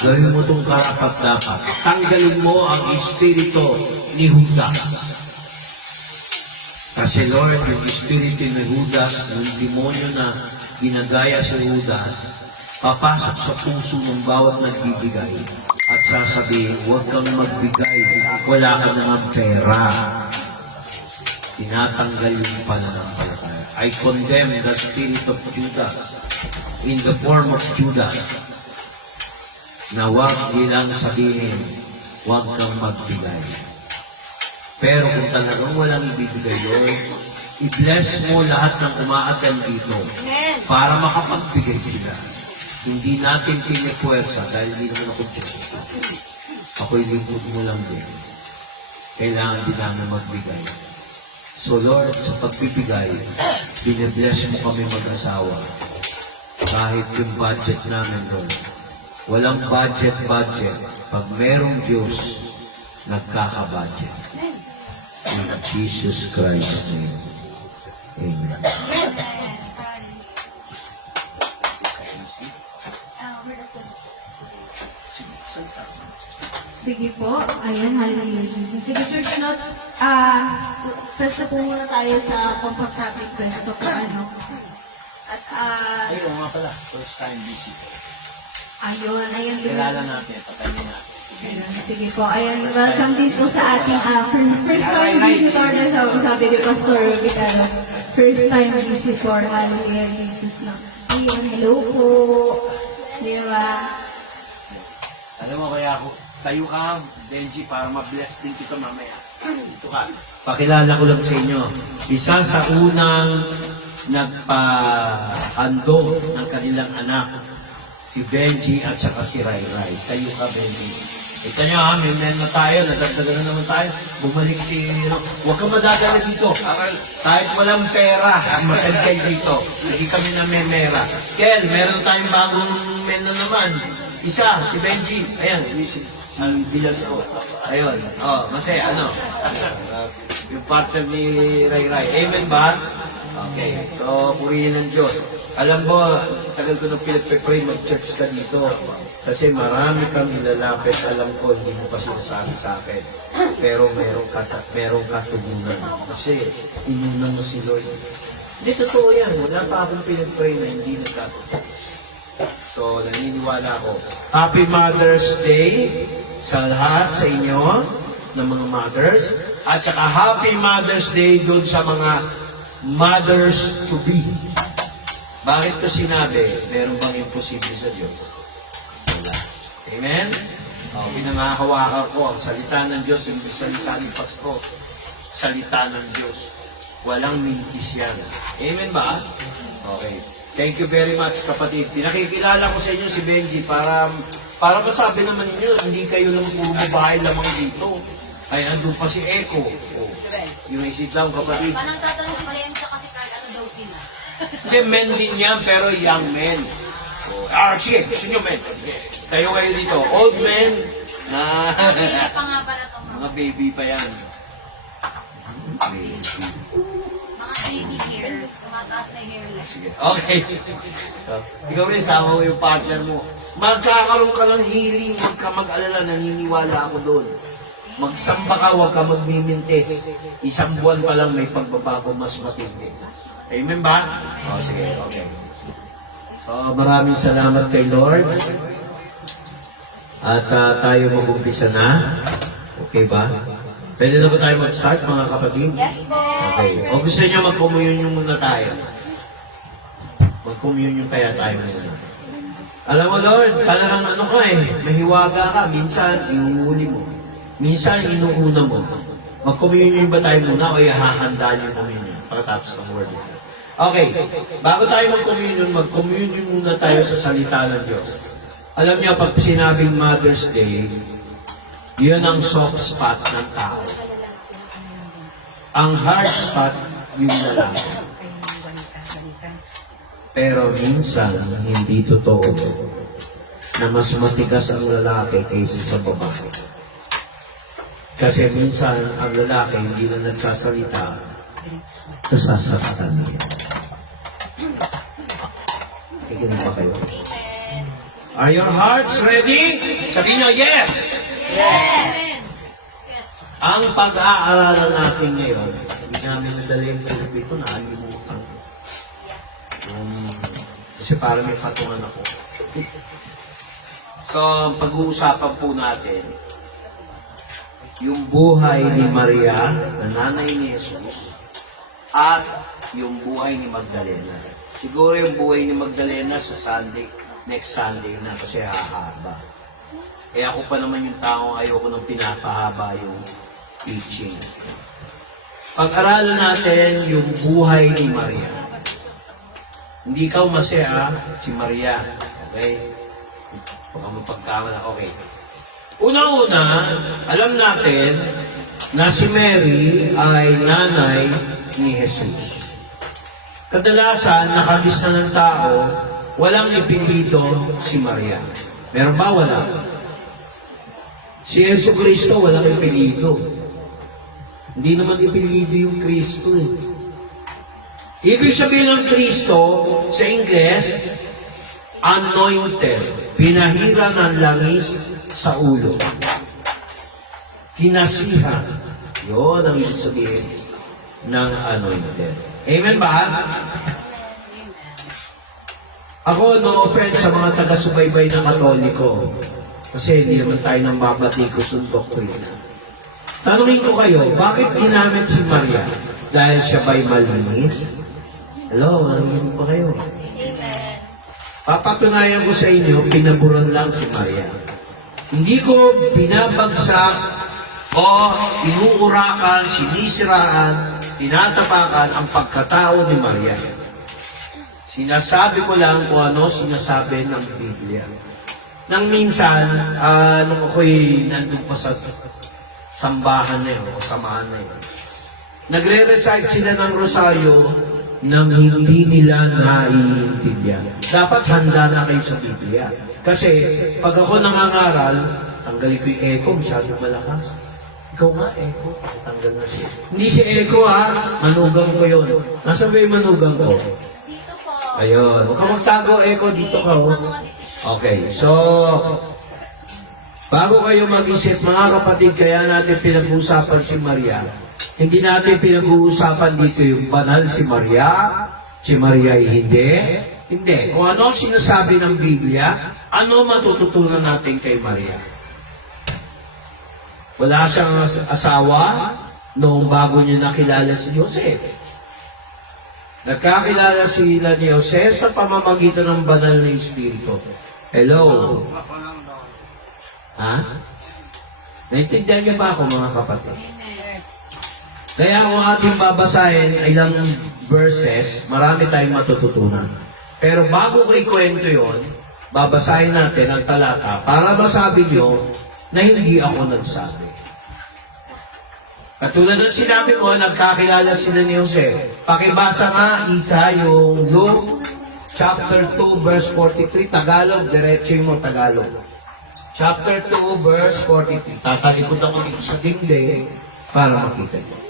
Gawin mo itong karapat-dapat. Tanggalin mo ang espiritu ni Judas. Kasi Lord, yung espiritu ni Judas, yung demonyo na ginagaya si Judas, papasok sa puso ng bawat nagbibigay at sasabihin, huwag kang magbigay, wala ka naman pera. Tinatanggal yung pananampalataya. I condemn the spirit of Judas in the form of Judas na huwag nilang sabihin, huwag kang magbigay. Pero kung talagang walang ibibigay, Lord, i-bless mo lahat ng umaattend dito Amen. para makapagbigay sila. Hindi natin pinipwersa dahil hindi naman ako Diyos. Ako'y lingkod mo lang din. Kailangan din namin magbigay. So Lord, sa pagbibigay, binibless mo kami mag-asawa. Kahit yung budget namin, Lord. Walang budget. Pag merong Diyos, nagkaka-budget. In Jesus Christ's name. Amen. Sige po. Ayan, hallelujah, Jesus. Sige, church, First na po muna tayo sa pampag-topic pwesto po ano. At Ayun nga pala, first time visit. ayun din. Kilala natin, patayin natin. Ayun, sige po. Ayan, welcome din po sa ating first time visitor na siya. Sabi ni Pastor Vicaro. First time visitor. Hallelujah, Jesus na. Ayun, hello po. Di ba? Alam mo kaya ako, tayo ka, Benji, para ma-bless din kita mamaya. Ito ka. Pakilala ko lang sa inyo, isa sa unang nagpahandog ng kanilang anak, si Benji at saka si Rai Rai. Kayo ka, Benji. Ito nyo ha, may men na tayo, nadagdagan na naman tayo. Bumalik si... Huwag kang madadala dito. Kahit walang pera, matag kayo dito. Hindi kami na memera. Kel, meron tayong bagong men na naman. Isa, si Benji. Ayan, si Bilas ko. Ayun. Oh, masaya, ano? Yung partner ni Rai Rai. Amen ba? Okay. So, purihin ng Diyos. Alam mo, tagal ko nang pinagpe-pray, mag-church ka dito. Kasi marami kang nilalapit. Alam ko, hindi mo pa sinasabi sa akin. Pero merong katugunan. Kasi, inunan mo si Lord. Hindi, totoo yan. Wala pa akong pinag-pray na hindi nagkatugunan. So, naniniwala ko. Happy Mother's Day sa lahat sa inyo ng mga mothers. At saka Happy Mother's Day doon sa mga mothers to be. Bakit ko sinabi? Meron bang imposible sa Diyos? Wala. Amen? O, pinangahawakan ko ang salita ng Diyos, yung salita ni Pasko. Salita ng Diyos. Walang mintis yan. Amen ba? Okay. Thank you very much, kapatid. Pinakikilala ko sa inyo si Benji para masabi naman ninyo, hindi kayo lang puro babae lamang dito. Ay, andun pa si Echo. Oh, yung isit lang, kapatid. Parang tatanong si Lenza kasi kahit ano daw sila. Hindi, men din yan, pero young men. Sige, gusto nyo men. Tayo kayo dito. Old men na... Hindi pa nga pala itong mga baby pa yan. Baby. mga baby hair. Tumataas na hairline. Sige. Okay. So, ikaw rin, sama mo yung partner mo. Magkakaroon ka ng healing, huwag ka mag-alala, naniniwala ako doon. Magsamba ka, huwag ka magmimintis. Isang buwan pa lang may pagbabago mas matindi. Amen ba? O, sige, okay. So, maraming salamat kay Lord. At tayo mag-umpisa na. Okay ba? Pwede na ba tayo mag-start, mga kapatid? Yes po. Okay. O gusto niyo mag-communion muna tayo? Mag-communion kaya tayo muna. Alam mo, Lord, talagang ano ka mahiwaga ka. Minsan, iuuli mo. Minsan, inuuna mo. Mag-communion ba tayo muna o ihahanda niyo yung communion pagkatapos ng word? Okay. Bago tayo mag-communion muna tayo sa salita ng Diyos. Alam niyo, pag sinabing Mother's Day, yun ang soft spot ng tao. Ang hard spot, yung lalaki. Pero minsan, hindi totoo na mas matigas ang lalaki kaysa sa babae. Kasi minsan, ang lalaki hindi na nagsasalita, nasasaktan niya. Tingnan ba kayo? Are your hearts ready? Sabihin niyo, yes! Ang pag-aaralan natin ngayon, hindi namin nadala yung tulip ito, nakalimutan. Kasi parang may patungan ako. So, pag-uusapan po natin, yung buhay ni Maria, na nanay ni Jesus, at yung buhay ni Magdalena. Siguro yung buhay ni Magdalena sa Sunday, next Sunday na kasi hahaba. Eh ako pa naman yung taong ayoko nang pinapahaba yung teaching. Pag-aralan natin yung buhay ni Maria. Hindi ikaw masaya, si Maria. Okay? Baka mapagkamala. Okay. Una-una, alam natin na si Mary ay nanay ni Jesus. Kadalasan, nakagis na ng tao, walang ipinhito si Maria. Meron ba? Wala. Si Yesu Cristo, walang ipinhito. Hindi naman ipinhito yung Kristo eh. Ibig sabihin ng Kristo, sa Ingles, anointed, pinahira ng langis sa ulo. Kinasihan, Yun ang ibig sabihin ng anointed. Amen ba? Ako, no offense sa mga taga-subaybay ng Katoliko. Kasi hindi naman tayo nang babatikos ng doktrina. Tanungin ko kayo, bakit ginamit si Maria? Dahil siya ba'y malinis? Hello, narinig pa kayo? Amen. Papatunayan ko sa inyo, pinaburan lang si Maria. Hindi ko binabagsak o inuurakan, sinisiraan, tinatapakan ang pagkatao ni Maria. Sinasabi ko lang kung ano sinasabi ng Biblia. Nang minsan, nung ako'y nandun pa sa sambahan na yun, o samahan na yun, nagre-recite sila ng rosaryo nang hindi nila naiintindihan. Dapat handa na kayo sa Biblia. Kasi pag ako nangangaral, tanggalin ko yung echo, masyadong malakas. Ikaw nga, echo. Tanggal na siya. Hindi si echo ha, manugang ko yun. Nasaan ba yung manugang ko? Dito po. Ayun. Huwag ka magtago, echo. Dito ka. Iisip Oh. ng mga desisyon. Okay, so, bago kayo mag-isip, mga kapatid, kaya natin pinag-uusapan si Maria. Hindi natin pinag-uusapan dito yung banal si Maria ay hindi. Hindi. Kung ano ang sinasabi ng Biblia, ano matututunan natin kay Maria? Wala siyang asawa noong bago niya nakilala si Jose. Nagkakilala sila ni Jose sa pamamagitan ng banal na Espiritu. Hello? Ha? Naintindihan niyo ba ako, mga kapatid? Kaya kung ating babasahin ay ilang verses, marami tayong matututunan. Pero bago ko ikwento yon, babasahin natin ang talata para masabi niyo na hindi ako nagsabi. Katulad ng sinabi ko, nagkakilala sila ni Jose. Pakibasa nga, isa yung Luke chapter 2, verse 43. Tagalog, diretso mo Tagalog. Chapter 2, verse 43. Tatalikod ako dito sa dingding para makita niyo.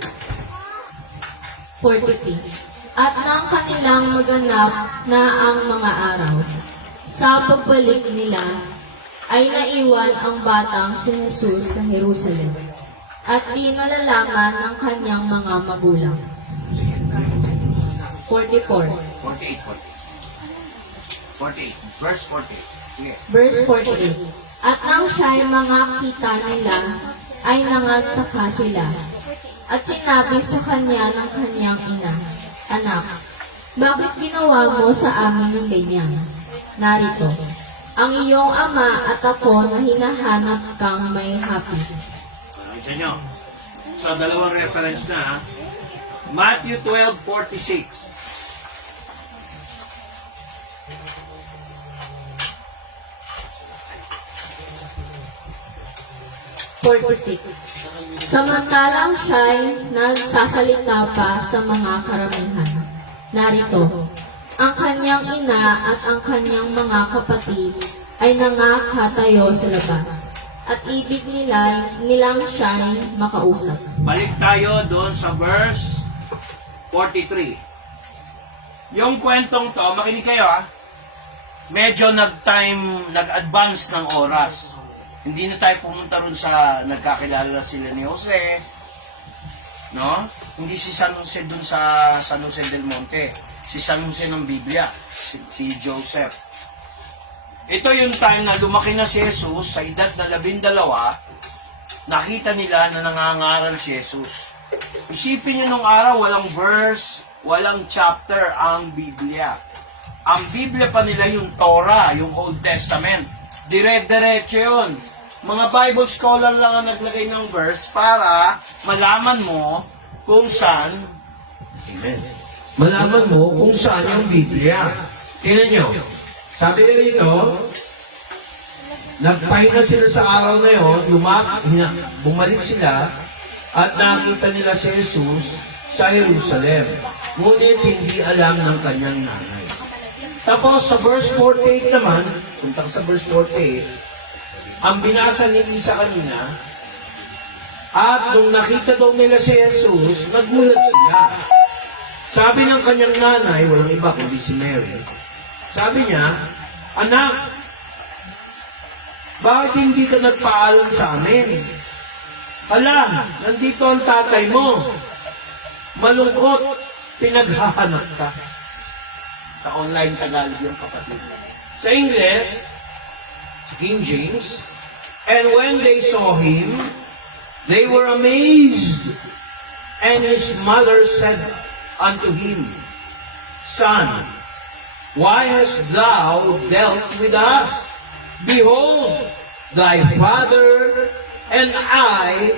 43. At nang kanilang maganap na ang mga araw, sa pagbalik nila, ay naiwan ang batang si Jesus sa Jerusalem, at di nalalaman ng kanyang mga magulang. 44. 48. Verse 48. Sige. Verse 48. At nang siya'y mga kita nila, ay nangataka sila. At sinabi sa kanya ng kanyang ina, Anak, bakit ginawa mo sa amin ng ganyan? Narito, ang iyong ama at ako na hinahanap kang may hapis. Nakita nyo? So, dalawang reference na ha. Matthew 12:46. 46. Samantalang siya'y nagsasalita pa sa mga karamihan. Narito, ang kanyang ina at ang kanyang mga kapatid ay nangakatayo sa labas. At ibig nilang siya'y makausap. Balik tayo doon sa verse 43. Yung kwentong to, makinig kayo ha. Medyo nag-advance ng oras. Hindi na tayo pumunta ron sa nagkakilala sila ni Jose. No? Hindi si San Jose dun sa San Jose del Monte. Si San Jose ng Biblia. Si Joseph. Ito yung time na lumaki na si Jesus sa edad na 12. Nakita nila na nangangaral si Jesus. Isipin nyo nung araw, walang verse, walang chapter ang Biblia. Ang Biblia pa nila yung Torah, yung Old Testament. Dire-diretso yun. Mga Bible scholar lang ang naglagay ng verse para malaman mo kung saan. Amen. Malaman mo kung saan yung Biblia. Tingnan nyo. Sabi rito, nagpahinga sila sa araw na yun, bumalik sila, at nakita nila si Jesus sa Jerusalem. Ngunit hindi alam ng kanyang nanay. Tapos sa verse 48 naman, puntang sa verse 48, ang binasa ni Isa kanina, at nung nakita daw nila si Jesus, nagulat sila. Sabi ng kanyang nanay, walang iba kundi si Mary, sabi niya, Anak, bakit hindi ka nagpaalam sa amin? hala, nandito ang tatay mo. Malungkot, pinaghahanap ka. Sa online Tagalog yung kapatid. Sa English, sa King James, and when they saw him, they were amazed. And his mother said unto him, Son, why hast thou dealt with us? Behold, thy father and I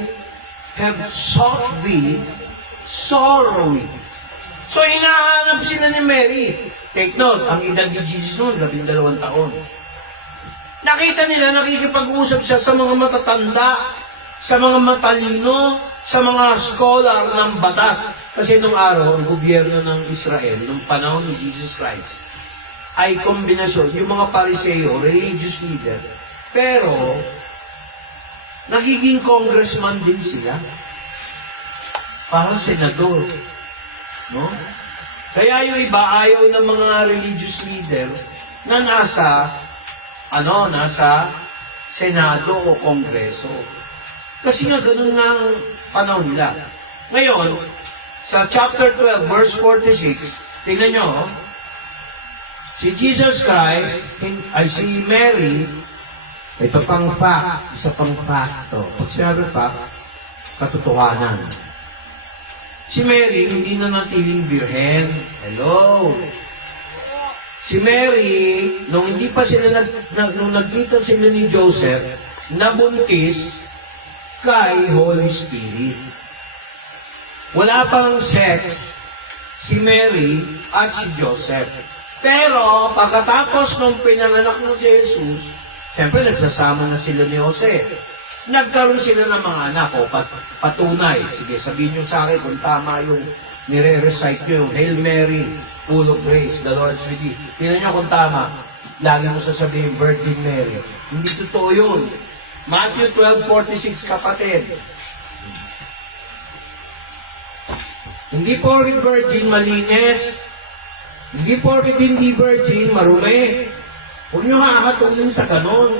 have sought thee sorrowing. So, hinahanap sila ni Mary. Take note, ang edad ni Jesus noon, 12 taon. Nakita nila, nakikipag-usap siya sa mga matatanda, sa mga matalino, sa mga scholar ng batas. Kasi nung araw, ang gobyerno ng Israel, nung panahon ni Jesus Christ, ay kombinasyon, yung mga pariseo, religious leader, pero, nagiging congressman din sila. Parang senador. No? Kaya yung iba, ayaw ng mga religious leader na nasa Senado o Kongreso. Kasi nga, ganun nga ang panahon nila. Ngayon, sa chapter 12, verse 46, tingnan nyo, si Jesus Christ, si Mary, ito pang fact, isa pang fact to. Pag sinabi fact, katotohanan. Si Mary, hindi na natiling birhen. Hello? Si Mary, nung hindi pa sila nung nagkita sila ni Joseph, nabuntis kay Holy Spirit. Wala pang sex si Mary at si Joseph. Pero, pagkatapos nung pinanganak ng si Jesus, siyempre nagsasama na sila ni Jose. Nagkaroon sila ng mga anak, o patunay. Sige, sabihin nyo sa akin kung tama yung nire-recite nyo, yung Hail Mary, full of grace, the Lord's with you. Tingnan nyo kung tama. Lagi mo sasabihin, Virgin Mary. Hindi totoo yun. Matthew 12:46, kapatid. Hindi porket virgin, malinis. Hindi porket hindi virgin, marumi. Huwag nyo hakatulin sa ganon.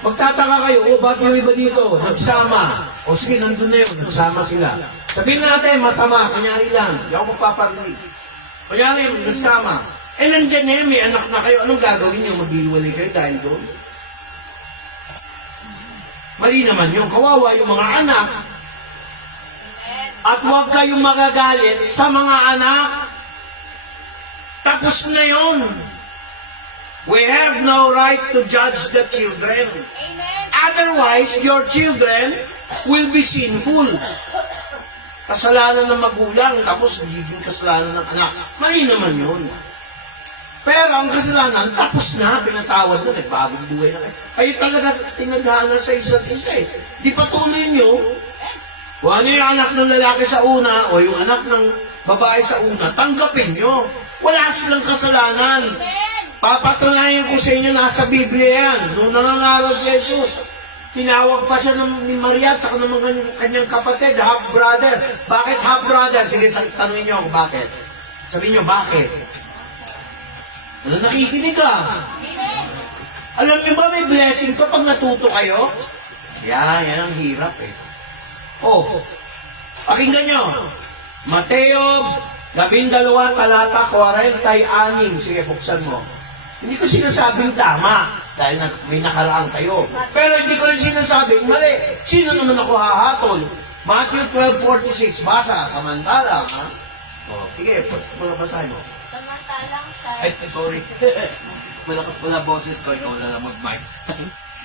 Magtataka kayo, ba't yung iba dito? Nagsama. O sige, nandun na yun, nagsama sila. Sabihin natin, masama, kanyari lang. Hindi ako magpaparinig. Kanyari, nagsama. Nandyan eh, may anak na kayo. Anong gagawin nyo? Mag-iwalay kayo dahil doon? Mali naman yun. Kawawa yung mga anak. At huwag kayong magagalit sa mga anak. Tapos na yun. We have no right to judge the children. Otherwise, your children will be sinful. Kasalanan ng magulang, tapos giging kasalanan ng anak. Mali naman yun. Pero ang kasalanan, tapos na, pinatawad na, nagbagong buhay na kayo. Kayo talaga tinadhana sa isa't isa eh. Di patuloy nyo, kung ano yung anak ng lalaki sa una, o yung anak ng babae sa una, tanggapin nyo. Wala silang kasalanan. Papatunayan ko sa inyo, nasa Biblia yan. Noong nangangaral si Jesus, tinawag pa siya ni Maria at saka ng mga kanyang kapatid, half-brother. Bakit half-brother? Sige, tanungin niyo ako bakit. Sabihin niyo, bakit? Ano, nakikinig ka? Alam niyo ba may blessing to pag natuto kayo? Yan ang hirap eh. Oh, pakinggan niyo. Mateo 12, talata 46. Sige, buksan mo. Hindi ko sinasabing tama dahil may nakaraan kayo. Pero hindi ko rin sinasabing mali. Sino naman ako hahatol? Matthew 12:46. Basa, samantala. Ha? O, sige, basahin mo. Samantalang siya, Ay, sorry. Malakas pala boses ko, ikaw na lang mag-mic.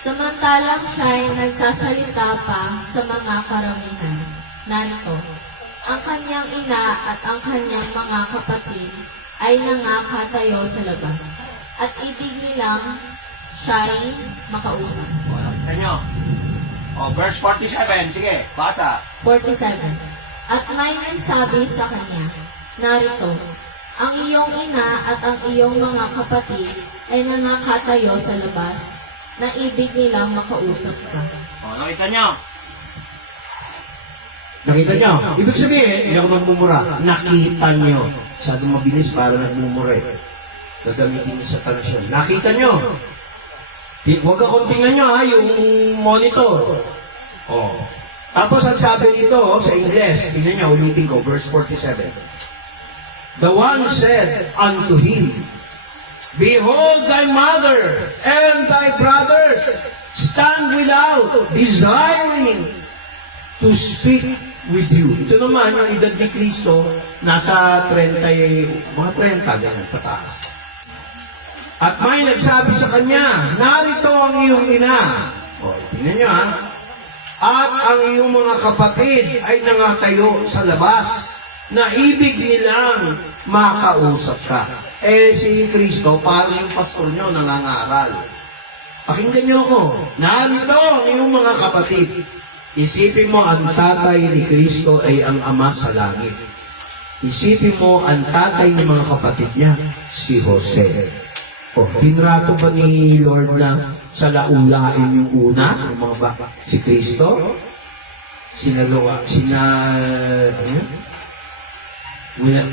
Samantalang siya'y nagsasalita pa sa mga karamihan. Narito, ang kanyang ina at ang kanyang mga kapatid ay nangakatayo sa labas. At ibig nilang siya'y makausap. Kanyo. O, verse 47. Sige, basa. 47. At may nagsabi sa kanya, narito, ang iyong ina at ang iyong mga kapatid ay nangakatayo sa labas na ibig nilang makausap ka. O, nakita nyo. Nakita nyo? Ibig sabihin, hindi ako magmumura. Nakita nyo. Masyadong mabilis para nagmumura eh. Gagamitin niyo sa tansyon. Nakita nyo? Huwag akong tingnan nyo ha, yung monitor. Oh. Tapos ang sabi nito sa Ingles, tingnan nyo, ulitin ko, verse 47. The one said unto him, Behold thy mother and thy brothers stand without, desiring to speak with you. Ito naman, yung edad ni Kristo, nasa 30, mga 30, ganyan, pataas. At may nagsabi sa kanya, narito ang iyong ina. O, tingnan nyo ha. At ang iyong mga kapatid ay nangatayo sa labas na ibig nilang makausap ka. Eh, si Kristo, parang yung pastor nyo nangangaral. Pakinggan nyo ako. Narito ang iyong mga kapatid. Isipin mo, ang tatay ni Kristo ay ang Ama sa langit. Isipin mo, ang tatay ng mga kapatid niya, si Jose. O, tinrato ba ni Lord na sa laulain yung una, yung mga baka, si Kristo?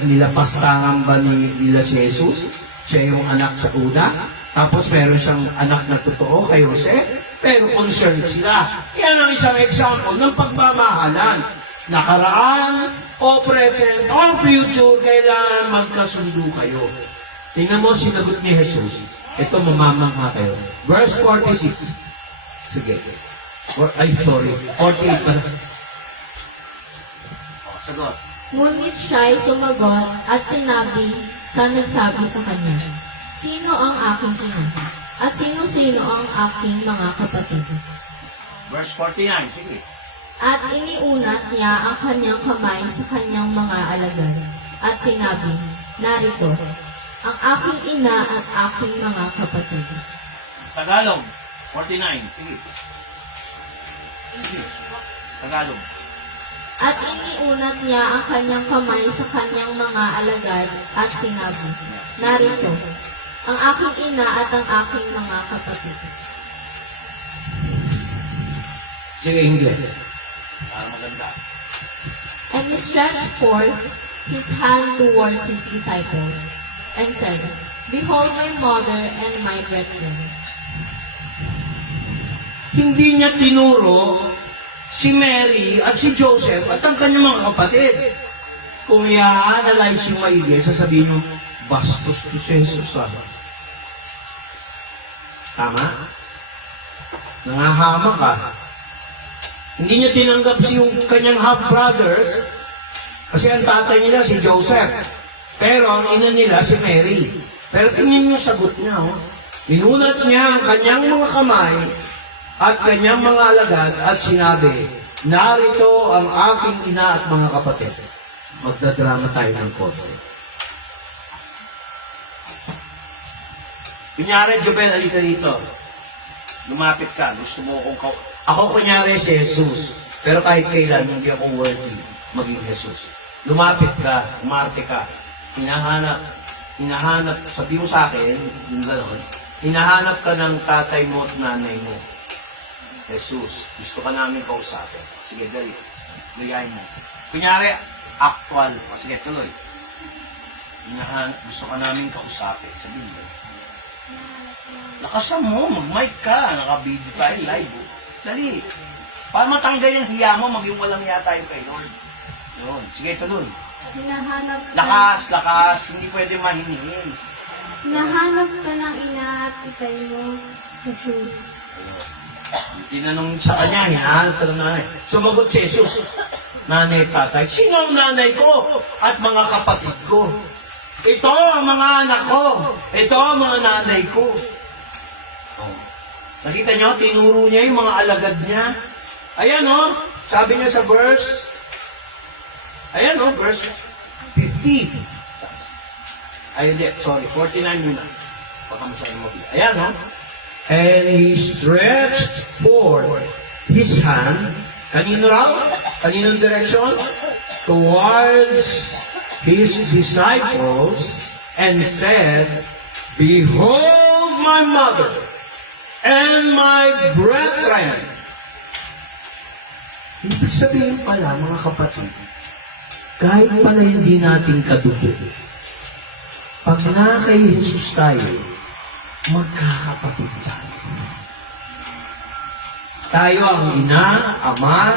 Nilapastangan ba nila si Jesus? Siya yung anak sa una? Tapos meron siyang anak na totoo kay Jose? Pero concerned sila. Yan ang isang example ng pagmamahalan. Nakaraan o present o future, kailangan magkasundo kayo. Tingnan mo, sinagot ni Jesus. Ito, mamamangha kayo. Verse 46. Sige. Ay, sorry. 48 pa. Sagot. Ngunit siya'y sumagot at sinabi sa nagsabi sa kanya, Sino ang aking ina? At sino-sino ang aking mga kapatid? Verse 49. Sige. At iniunat niya ang kanyang kamay sa kanyang mga alagad at sinabi, Narito, ang aking ina at aking mga kapatid. Tagalog. 49. Sige. Tagalog. At iniunat niya ang kanyang kamay sa kanyang mga alagad at sinabi, Narito, ang aking ina at ang aking mga kapatid. Sige, English. Para maganda. And he stretched forth his hand towards his disciples, and said, Behold my mother and my brethren. Hindi niya tinuro si Mary at si Joseph at ang kanyang mga kapatid. Kung i-analyze yung maigi, sasabihin nyo, bastos to si Jesus. Tama? Nangahama ka. Hindi niya tinanggap yung kanyang half-brothers kasi ang tatay nila si Joseph. Pero ang ina nila si Mary. Pero tingnan yung sagot niya. Oh. Inunat niya ang kanyang mga kamay at kanyang mga alagad at sinabi, narito ang aking ina at mga kapatid. Magdadrama tayo ng konti. Kunyari, Jobel, halika dito. Lumapit ka. Gusto mo akong ako kunyari si Jesus. Pero kahit kailan, hindi ako worthy maging Jesus. Lumapit ka, umarte ka. Hinahanap, sabi mo sa akin, yung gano'n, hinahanap ka ng tatay mo at nanay mo. Jesus, gusto ka namin kausapin. Sige, dali. Gayahin mo. Kunyari, actual. Sige, tuloy. Gusto ka namin kausapin. Sabihin mo. Lakasan mo, mag-mic ka. Naka-video tayo, live. Dali. Para matanggal yung hiya mo, maging walang hiya tayo kay Lord. Yun. Sige, tuloy. Hinahanap ka, Lakas. Hindi pwede mahinihin. hinahanap ka ng ina at itay mo, Jesus. Tinanong sa kanya, hinahanap ka ng nanay. Sumagot si Jesus, nanay at tatay. Sino ang nanay ko at mga kapatid ko? Ito ang mga anak ko. Ito ang mga nanay ko. Oh. Nakita niyo, tinuro niya yung mga alagad niya. Ayan o, sabi niya sa verse 50. Ay, hindi, sorry, 49 muna. Baka masyadong mabili. Ayan o. And he stretched forth his hand. Kanino raw? Kaninong direction? Towards his disciples and said, Behold my mother and my brethren. Ibig sabihin pala, mga kapatid, kahit pala hindi natin kadugo, pag na kay Jesus tayo, magkakapatid tayo. Tayo ang ina, ama,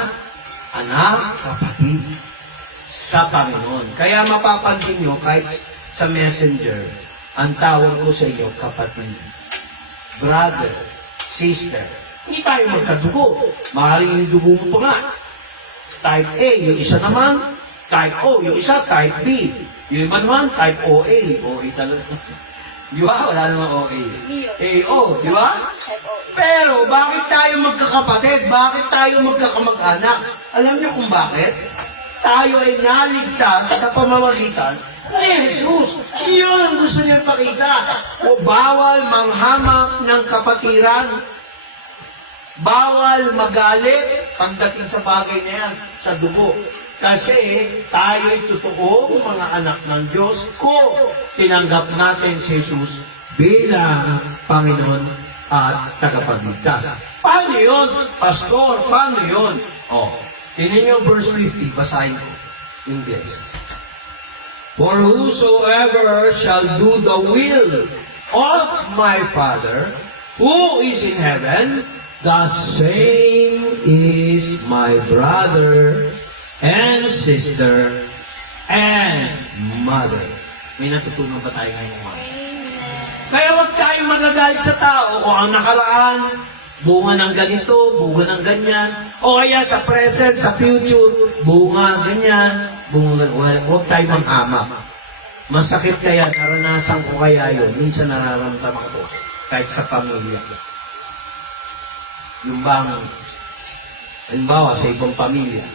anak, kapatid sa Panginoon. Kaya mapapansin nyo, kahit sa messenger, ang tawag ko sa iyo, kapatid, brother, sister. Hindi tayo magkadugo. Maaaring yung dugo mo pa nga. Type A, yung isa naman, type O, yung isa, type B. Yung iba naman, type OA. OA talaga. Di ba? Wala namang OA. AO, di ba? Pero, bakit tayo magkakapatid? Bakit tayo magkakamag-anak? Alam niyo kung bakit? Tayo ay naligtas sa pamamagitan ni Jesus. Iyon ang gusto niyo ipakita. O bawal manghamak ng kapatiran. Bawal magalit pagdating sa bagay na yan, sa dugo. Kasi tayo'y totoong mga anak ng Diyos kung tinanggap natin si Jesus bilang Panginoon at tagapagligtas. Paano yun, Pastor? Paano yun? Tingnan niyo verse 50, basahin ko. English. For whosoever shall do the will of my Father who is in heaven, the same is my brother and sister and mother. May natutunan ba tayo ngayon? Kaya huwag tayong magagalit sa tao o ang nakaraan, bunga ng ganito, bunga ng ganyan, o kaya sa present, sa future, bunga ganyan, bunga, huwag tayong manghamak. Masakit kaya, naranasan ko kaya yun, minsan nararamdaman ko, kahit sa pamilya. Yung bang, halimbawa sa ibang pamilya,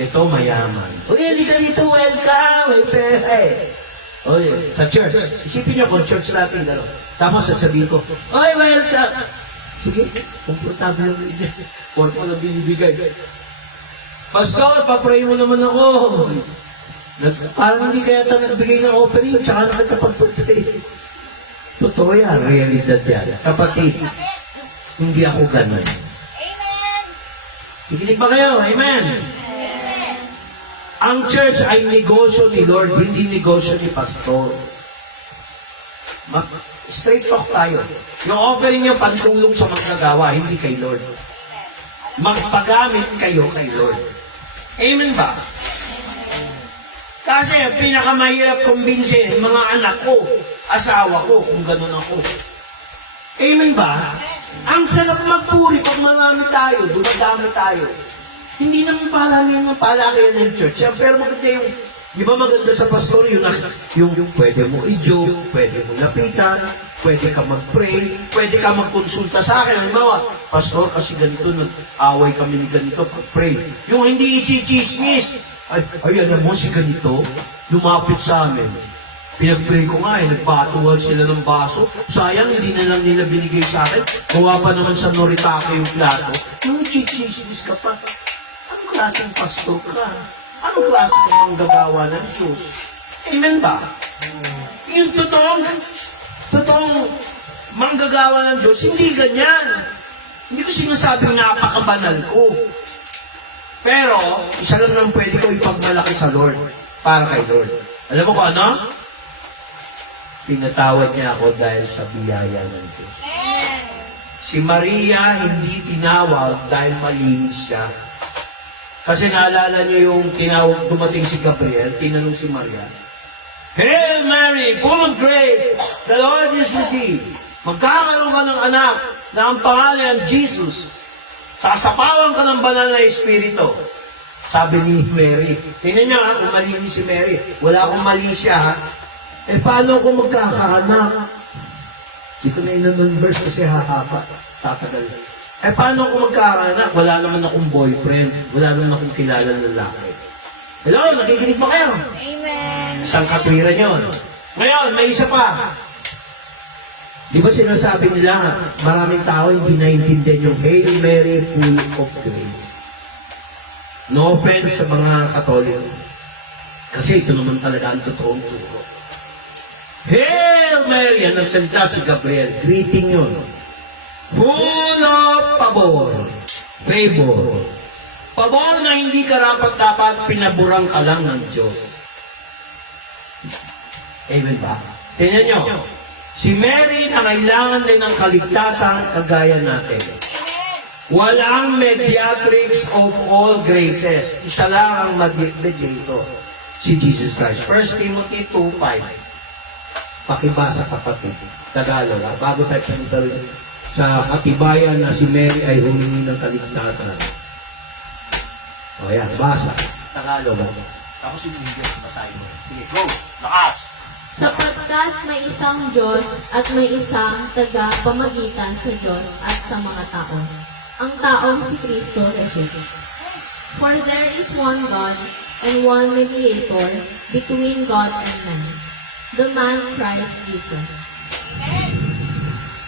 ito mayaman. Uy, halika dito, welcome, may pera eh. Uy, sa church, isipin nyo kung church natin, gano'n. Tapos sasabihin ko, uy, welcome. Sige, komportable lang yun. Porto lang binibigay. Pastor, papray mo naman ako. Parang hindi kaya tayo nagbigay ng offering, tsaka nakatapag-portray. Totoo yan, realidad yan. Kapatid, hindi ako gano'n. Amen! Kikinig ba kayo? Amen? Ang church ay negosyo ni Lord, hindi negosyo ni Pastor. Straight talk tayo. Yung offering niyo, pantulong sa magkagawa, hindi kay Lord. Magpagamit kayo kay Lord. Amen ba? Kasi pinakamahirap kumbinsin, mga anak ko, asawa ko, kung ganun ako. Amen ba? Ang sarap magpuri pag marami tayo, dumadami tayo. Hindi naman palamihan ng palakayan ng church. Pero maganda yung, di ba maganda sa pastor, yung pwede mo i-joke, pwede mo lapitan, pwede ka mag-pray, pwede ka mag-konsulta sa akin. Halimbawa, pastor, kasi ganito, nag-away kami ni ganito, pag-pray. Yung hindi i-chismis, ay, alam mo, si ganito, lumapit sa amin. Pinag-pray ko nga nagbatuhan sila ng baso. Sayang, hindi na lang nila binigay sa akin. Gawa pa naman sa Noritake yung plato. Yung i-chismis ka pa. Anong klaseng pastor ka? Anong klaseng manggagawa ng Diyos? Amen ba? Yung totoong manggagawa ng Diyos, hindi ganyan. Hindi ko sinasabing napakabanal ko. Pero, isa lang nang pwede ko ipagmalaki sa Lord, para kay Lord. Alam mo ko ano? Pinatawad niya ako dahil sa biyaya ng Diyos. Si Maria hindi tinawag dahil malinis siya. Kasi naalala niyo yung tinawag, dumating si Gabriel, tinanong si Maria, Hail Mary, full of grace, the Lord is with thee. Magkakaroon ka ng anak na ang pangalan Jesus. Sasapawan ka ng banal na Espiritu. Sabi ni Mary, tingnan niya kung malinis si Mary. Wala akong mali siya ha. Paano ako magkakaanak? Dito na yun verse kasi hahaba. Tatagal. Paano ako magkakaanak? Wala naman akong boyfriend. Wala naman akong kilalang lalaki. Hello, nakikinig ba kayo? Amen! Isang katwiran yun. Ngayon, may isa pa. Di ba sinasabi nila, maraming tao hindi naiintindihan yung Hail Mary, full of grace. No offense sa mga Katoliko. Kasi ito naman talaga ang totoong turo. Hail Mary, ang nagsalita si Gabriel. Greeting yun. Full of pabor. Favor. Pabor na hindi karapat-dapat pinaburang ka lang ng Diyos. Amen ba? Tingnan nyo. Si Mary na kailangan din ng kaligtasan kagaya natin. Walang mediatrix of all graces. Isa lang ang mediator, si Jesus Christ. 1 Timothy 2:5. Pakibasa kapatid. Tagalog, bago tayo punta rin sa katibayan na si Mary ay humingi ng kaligtasan. O yan, basa. Tagalog. Tapos yung English, basahin mo. Sige, go. Lakas. Sapagkat may isang Diyos at may isang taga-pamagitan sa Diyos at sa mga tao. Ang taong si Kristo Jesus. For there is one God and one mediator between God and man, the man Christ Jesus.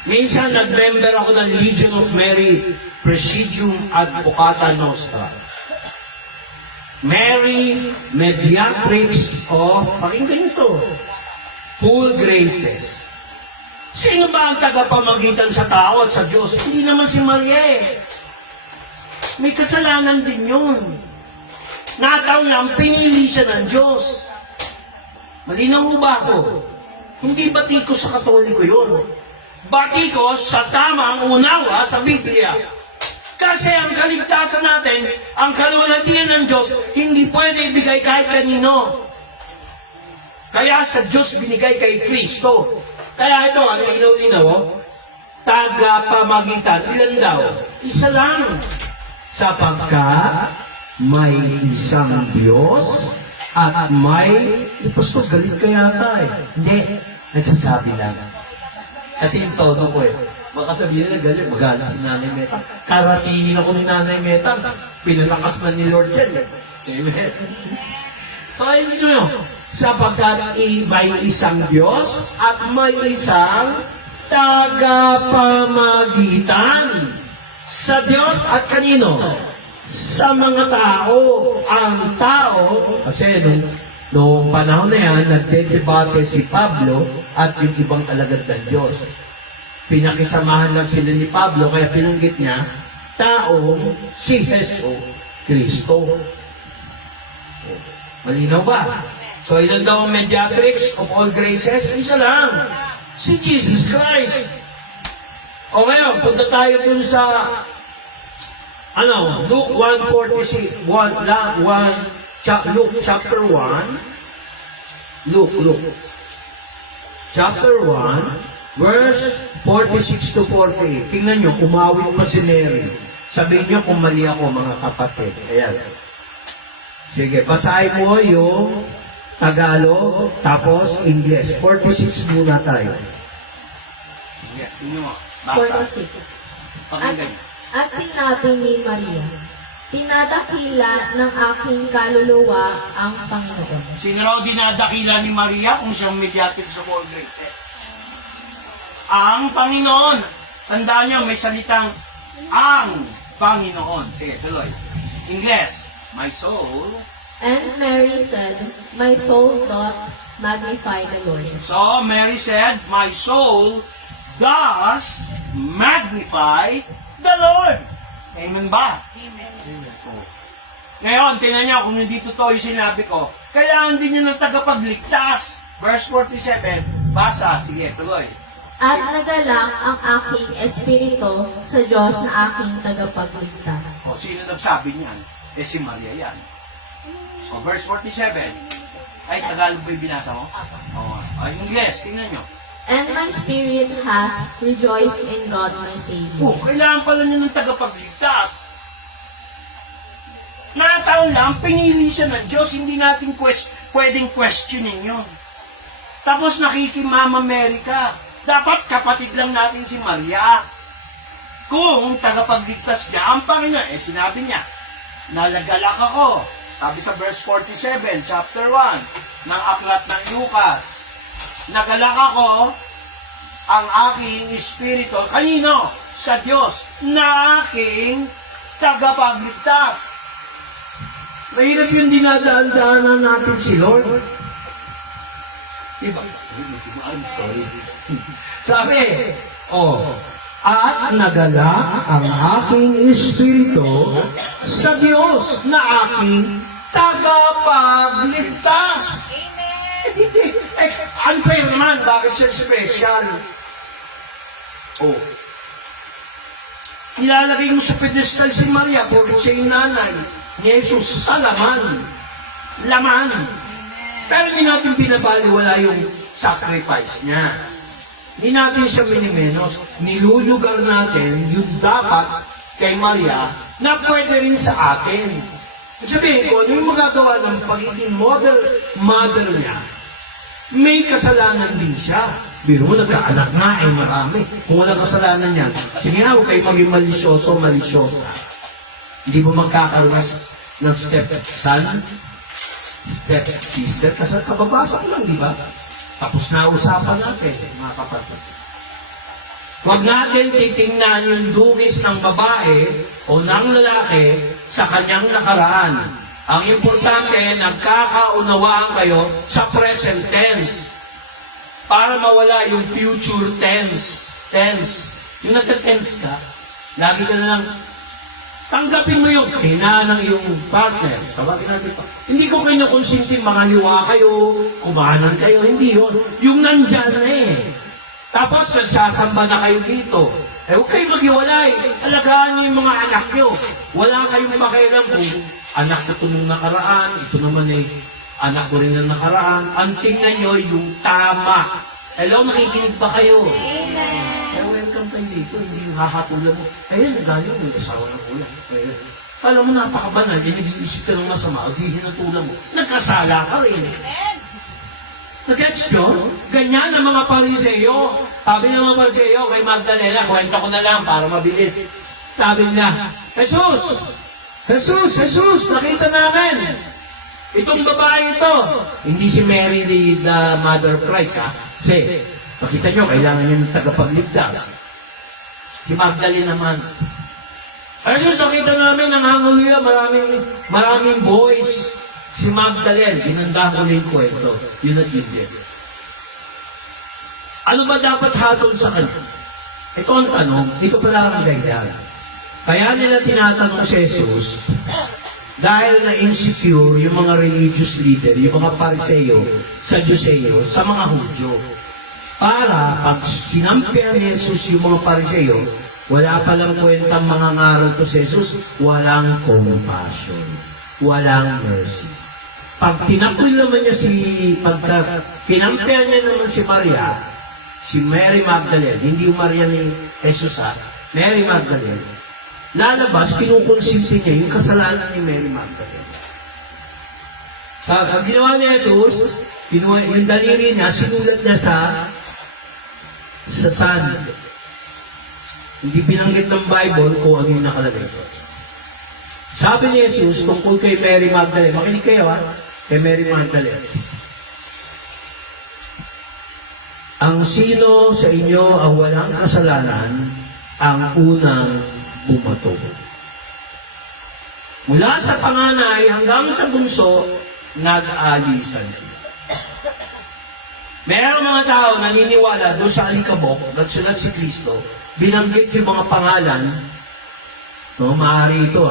Minsan nag-member ako ng Legion of Mary Presidium Advocata Nostra. Mary, mediatrix of, pakinggan ito, full graces. Sino ba ang tagapamagitan sa tao at sa Diyos? Hindi naman si Maria eh. May kasalanan din yun. Nataw niya, pinili siya ng Diyos. Malinaw mo ba ako? Hindi batikos sa Katoliko yun. Batikos sa tamang unawa sa Biblia. Kasi ang kaligtasan natin, ang kaluwalhatian ng Diyos, hindi pwede ibigay kahit kanino. Kaya sa Diyos binigay kay Kristo. Kaya ito, ang linaw-linaw, tagapamagitan. Ilan daw? Isa lang. Sapagkat may isang Diyos at may... Pastor, galit ka yata eh. Hindi. Nagsasabi lang. Kasi yung tono ko eh. Baka sabihin na galit. Magalit si Nanay Meta. Karatingin ako ni Nanay Meta. Pinalakas na ni Lord yan. Amen. Kaya hindi nyo. Sapagkat may isang Diyos at may isang tagapamagitan sa Diyos at kanino? Sa mga tao. Ang tao, kasi noong panahon na yan, nagdedebate si Pablo at yung ibang alagad ng Diyos. Pinakisamahan lang sila ni Pablo, kaya pinanggit niya, tao si Jesu Kristo. Malinaw ba? So, ilan daw ang mediatrix of all graces? Isa lang. Si Jesus Christ. O ngayon, punta tayo dun sa Luke 1:46, Luke chapter 1, Luke chapter 1, verse 46 to 48. Tingnan nyo, umawit pa si Mary. Sabihin nyo kung mali ako, mga kapatid. Ayan. Sige, basahin mo yung Tagalog, tapos English. 46 muna tayo. Sige, tingnan mo. Basa. 46. At sinabi ni Maria, dinadakila ng aking kaluluwa ang Panginoon. Sino raw dinadakila ni Maria kung siyang mediatrix of all graces? Ang Panginoon. Tandaan niyo, may salitang ang Panginoon. Sige, tuloy. English. My soul. And Mary said, my soul doth magnify the Lord. So, Mary said, my soul does magnify the Lord. Amen ba? Amen. Ngayon, tingnan niyo kung hindi totoo yung sinabi ko. Kailangan din niyo ng tagapagligtas. Verse 47. Basa. Sige, tuloy. At nagalak ang aking espiritu sa Diyos na aking tagapagligtas. O, sino nagsabi niyan? Si Maria yan. O, verse 47. Ay, Tagalog ba yung binasa mo? O, English. Tingnan niyo. And my spirit has rejoiced in God my Savior. Kailangan pala niyo ng tagapagligtas. Nataon lang, pinili siya ng Diyos, hindi natin pwedeng questionin yun. Tapos nakikimama Mary ka. Dapat kapatid lang natin si Maria. Kung tagapagligtas niya, ang Panginoon, sinabi niya, nalagalak ako. Sabi sa verse 47, chapter 1, ng aklat ng Lucas. Nagalak ako ang aking espiritu. Kanino? Sa Diyos na aking tagapagligtas. Mahirap yung dinadaan-daanan natin si Lord. Diba? I'm sorry. Sabi, at nagalak ang aking espiritu sa Diyos na aking tagapagligtas. Unfair naman, bakit siya special? Nilalagay mo sa pedestal si Maria, porque siya yung nanay ni Jesus sa laman. Laman. Pero hindi natin binabaliwala yung sacrifice niya. Hindi natin siya minimenos. Nilulugar natin yung dapat kay Maria na pwede rin sa atin. At sabihin ko, ano yung magagawa ng pagiging mother niya? May kasalanan din siya. Biro mo, nagkaanak nga marami. Kung walang kasalanan niya, sige nga, huwag kayo maging malisyoso, malisyosa. Hindi mo magkakaroon ng step-son, step-sister, kasi kababasa ko lang, di ba? Tapos na usapan natin, mga kapatid. Huwag natin titingnan yung dugis ng babae o ng lalaki sa kanyang nakaraan. Ang importante, nagkakaunawaan kayo sa present tense para mawala yung future tense. Yung nagka-tense ka, lagi ka na lang, tanggapin mo yung hina ng iyong partner. Tawagin natin pa. Hindi ko kinukonsinti mga hiwa kayo, kumanan kayo, hindi yun. Yung nandyan na eh. Tapos nagsasamba na kayo dito. Eh, huwag kayong maghiwalay. Alagaan niyo yung mga anak niyo. Wala kayong pakialam kung anak ko ito nung nakaraan, ito naman eh, anak ko rin ng nakaraan. Ang tingnan niyo yung tama. Hello, makikinig ba kayo? Eh, welcome kayo dito. Hindi yung hahatulan mo. Ayun, nagano yung asawa ng ulan. Ayun. Alam mo, napakabanal. Eh, nag-iisip ka ng masama. O, di hinatulan mo. Nagkasala ka rin. Nag-gets nyo? Ganyan ang mga Pariseo. Sabi ng mga Pariseo kay Magdalena, kwento ko na lang para mabilis. Sabi nila, Jesus, nakita namin. Itong babae ito. Hindi si Mary the Mother of Christ, ha? Kasi, makita nyo, kailangan niya ng tagapagligtas. Si Magdalena naman. Jesus, nakita namin, nangangaluya, maraming boys. Si Magdalene, ginanda ko yung kwento. Yun at yun din. Ano ba dapat hatol sa kanya? Ito ang tanong, ito pala ang ganyan. Kaya nila tinatanong si Jesus, dahil na-insecure yung mga religious leader, yung mga Pariseo, Sadduceo, sa mga Hudyo. Para pag sinampihan ni Jesus yung mga Pariseo, wala palang kwentang mga ngaral to si Jesus, walang compassion, walang mercy. Pag tinakwil naman niya pinampihan niya naman si Maria, si Mary Magdalene, hindi yung Maria ni Jesus Mary Magdalene, lalabas, kinukonsinti niya yung kasalanan ni Mary Magdalene. Ang ginawa ni Jesus, yung daliri niya, sinulat niya sa sand. Hindi binanggit ng Bible kung ano yung nakalagay. Sabi ni Jesus, tungkol kay Mary Magdalene, makinig kayo kay Mary Magdalene. Ang sino sa inyo ang walang kasalanan, ang unang bumato. Mula sa panganay hanggang sa bunso, nag-aalisan sila. Mayroong mga tao naniniwala doon sa alikabok, nagsulat si Kristo, binanggit yung mga pangalan, maaari ito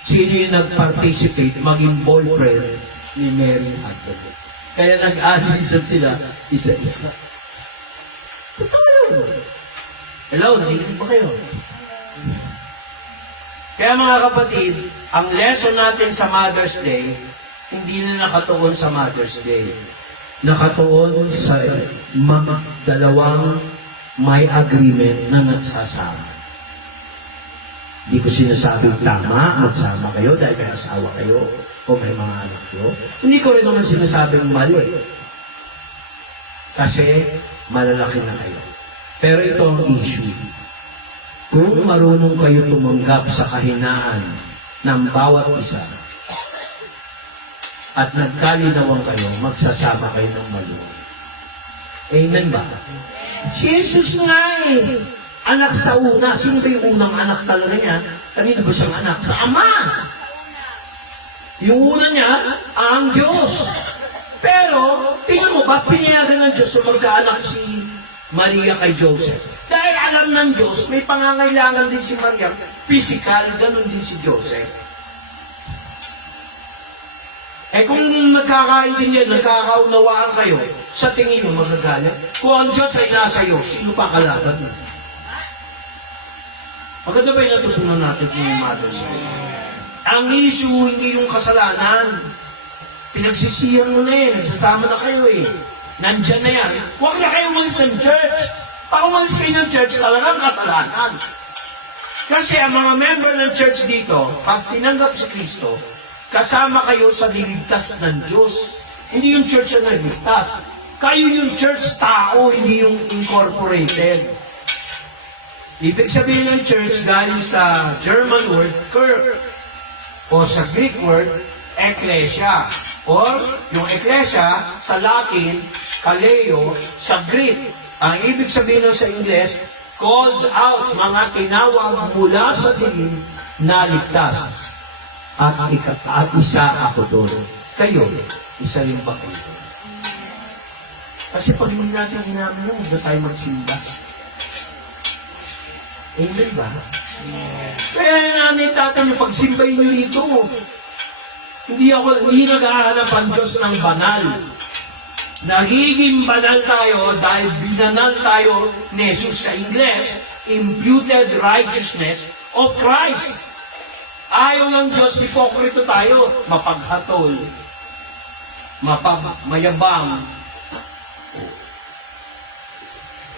sino yung nag-participate, maging boyfriend ni Mary Magdalene. Kaya nag-aalisan sila isa-isa. Totoo yun. Hello, naiinip ba kayo? Kaya mga kapatid, ang lesson natin sa Mother's Day, hindi na nakatuon sa Mother's Day. Nakatuon sa dalawang may agreement na nagsasama. Hindi ko sinasabing tama, magsama kayo dahil may asawa kayo o may mga anak kayo. Hindi ko rin naman sinasabing mali. Kasi malalaki na kayo. Pero ito ang issue. Kung marunong kayo tumanggap sa kahinaan ng bawat isa at nagkalinawan kayo, magsasama kayo ng maluwag. Amen ba? Si Jesus nga anak sa una. Sino ba yung unang anak talaga niya? Kanino ba siyang anak? Sa Ama! Yung una niya, ang Diyos. Pero, tingnan mo ba, pinayagan ng Diyos na magkaanak si Maria kay Joseph. Dahil alam ng Diyos, may pangangailangan din si Maria. Physical, ganun din si Joseph. Eh kung nagkakaintindihan, nagkakaunawaan kayo, sa tingin nyo magagalit. Kung ang Diyos ay nasa iyo, sino pa kalaban mo? Maganda ba yung natutunan natin ngayong Mother's Day? Ang issue, hindi yung kasalanan. Pinagsisihan mo na eh, nagsasama na kayo eh. Nandyan na yan. Huwag na kayo umalis ng church. Pag umalis kayo ng church, talagang kasalanan. Kasi ang mga member ng church dito, pag tinanggap si Kristo, kasama kayo sa niligtas ng Diyos. Hindi yung church na niligtas. Kayo yung church tao, hindi yung incorporated. Ibig sabihin ng church galing sa German word, kirk, o sa Greek word, ecclesia. Or yung ecclesia sa Latin, kaleo, sa Greek. Ang ibig sabihin nun sa Ingles, called out, mga tinawag mula sa dilim na ligtas. At isa ako doon. Kayo, isa rin ba kayo? Kasi pag hindi natin ginamit yun, huwag na tayo magsimba. Amen ba? Kaya namin tatanong, pagsimbay nyo dito, hindi naghahanap ang Diyos ng banal. Nagiging banal tayo dahil binanal tayo ni Jesus sa Ingles, imputed righteousness of Christ. Ayaw ng Diyos, hipokrito tayo, mapaghatol, mayabang.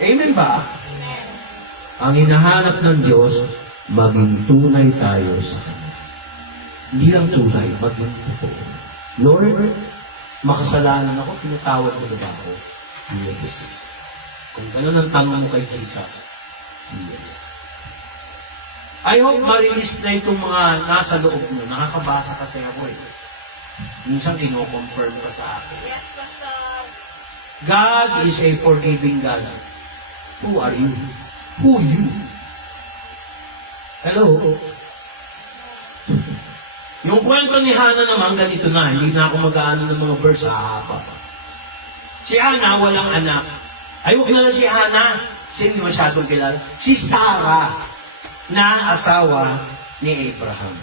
Amen ba? Ang hinahanap ng Diyos, maging tunay tayo sa Kanya. Hindi lang tunay, maging totoo. Lord, makasalanan ako, pinatawad mo na ba ako? Yes. Kung gano'n ang tanong mo kay Jesus, yes. I hope ma-release na itong mga nasa loob mo. Nakakabasa kasi ako eh. Minsan kino-confirm ka sa akin. Yes, Pastor. God is a forgiving God. Who are you? Who you? Hello? Yung kwento ni Hannah naman, ganito na. Hindi na ako mag-aano ng mga verse hahaba. Si Hannah, walang anak. Ay, huwag na lang si Hannah. Kasi hindi masyadong kilala. Si Sarah, na asawa ni Abraham.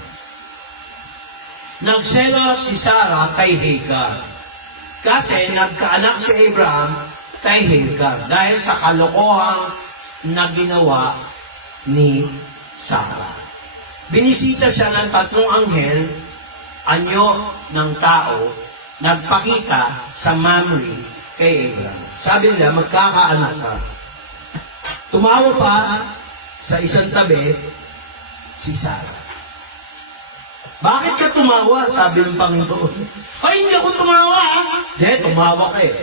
Nagselos si Sarah kay Hagar. Kasi nagkaanak si Abraham kay Hagar. Dahil sa kalokohang na ginawa ni Sarah. Binisita siya ng 3 anghel, anyo ng tao, nagpakita sa Mamre kay Abraham. Sabi nila, magkakaanak ka. Tumawa pa sa isang tabi, si Sarah. Bakit ka tumawa? Sabi ng Panginoon. Ay, hindi ako tumawa. Hindi, tumawa ka eh.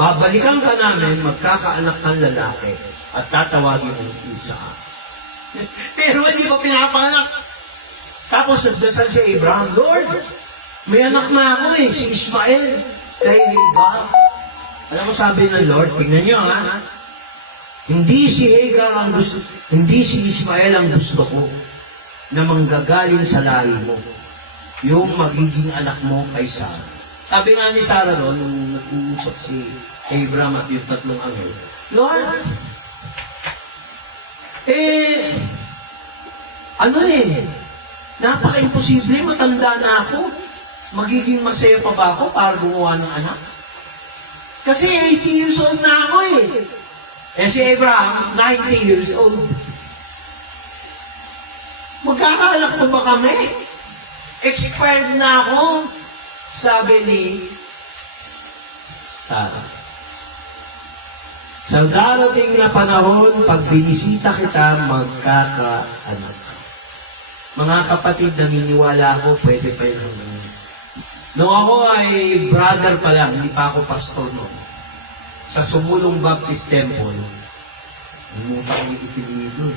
Babalikan ka namin, magkakaanak ng lalaki, at tatawagin mo isa. Pero hindi pa pinapanganak. Tapos nagdasal si Abraham, Lord, may anak na ako eh, si Ismael. Dahil Hagar. Alam mo sabi ng Lord, tingnan nyo ha, hindi si Hagar ang gusto, hindi si Ismael ang gusto ko na manggagaling sa lahi mo. Yung magiging anak mo kay Sarah. Sabi nga ni Sarah doon, nung nag-uusap si Abraham at yung 3 anghel, Lord, napaka-imposible, matanda na ako. Magiging masaya pa ba ako para gumawa ng anak? Kasi 80 years old na ako eh. Si Abraham, 90 years old. Magkakaalak pa ba kami? Expired na ako, sabi ni Sarah. Sa darating na panahon, pag binisita kita, magkakaanak ka. Mga kapatid, naniniwala ako, pwede pa yun hanggang ngayon. Nung ako ay brother pa lang, hindi pa ako pastor noon. Sa Sumulong Baptist Temple, numuta ko ipilido.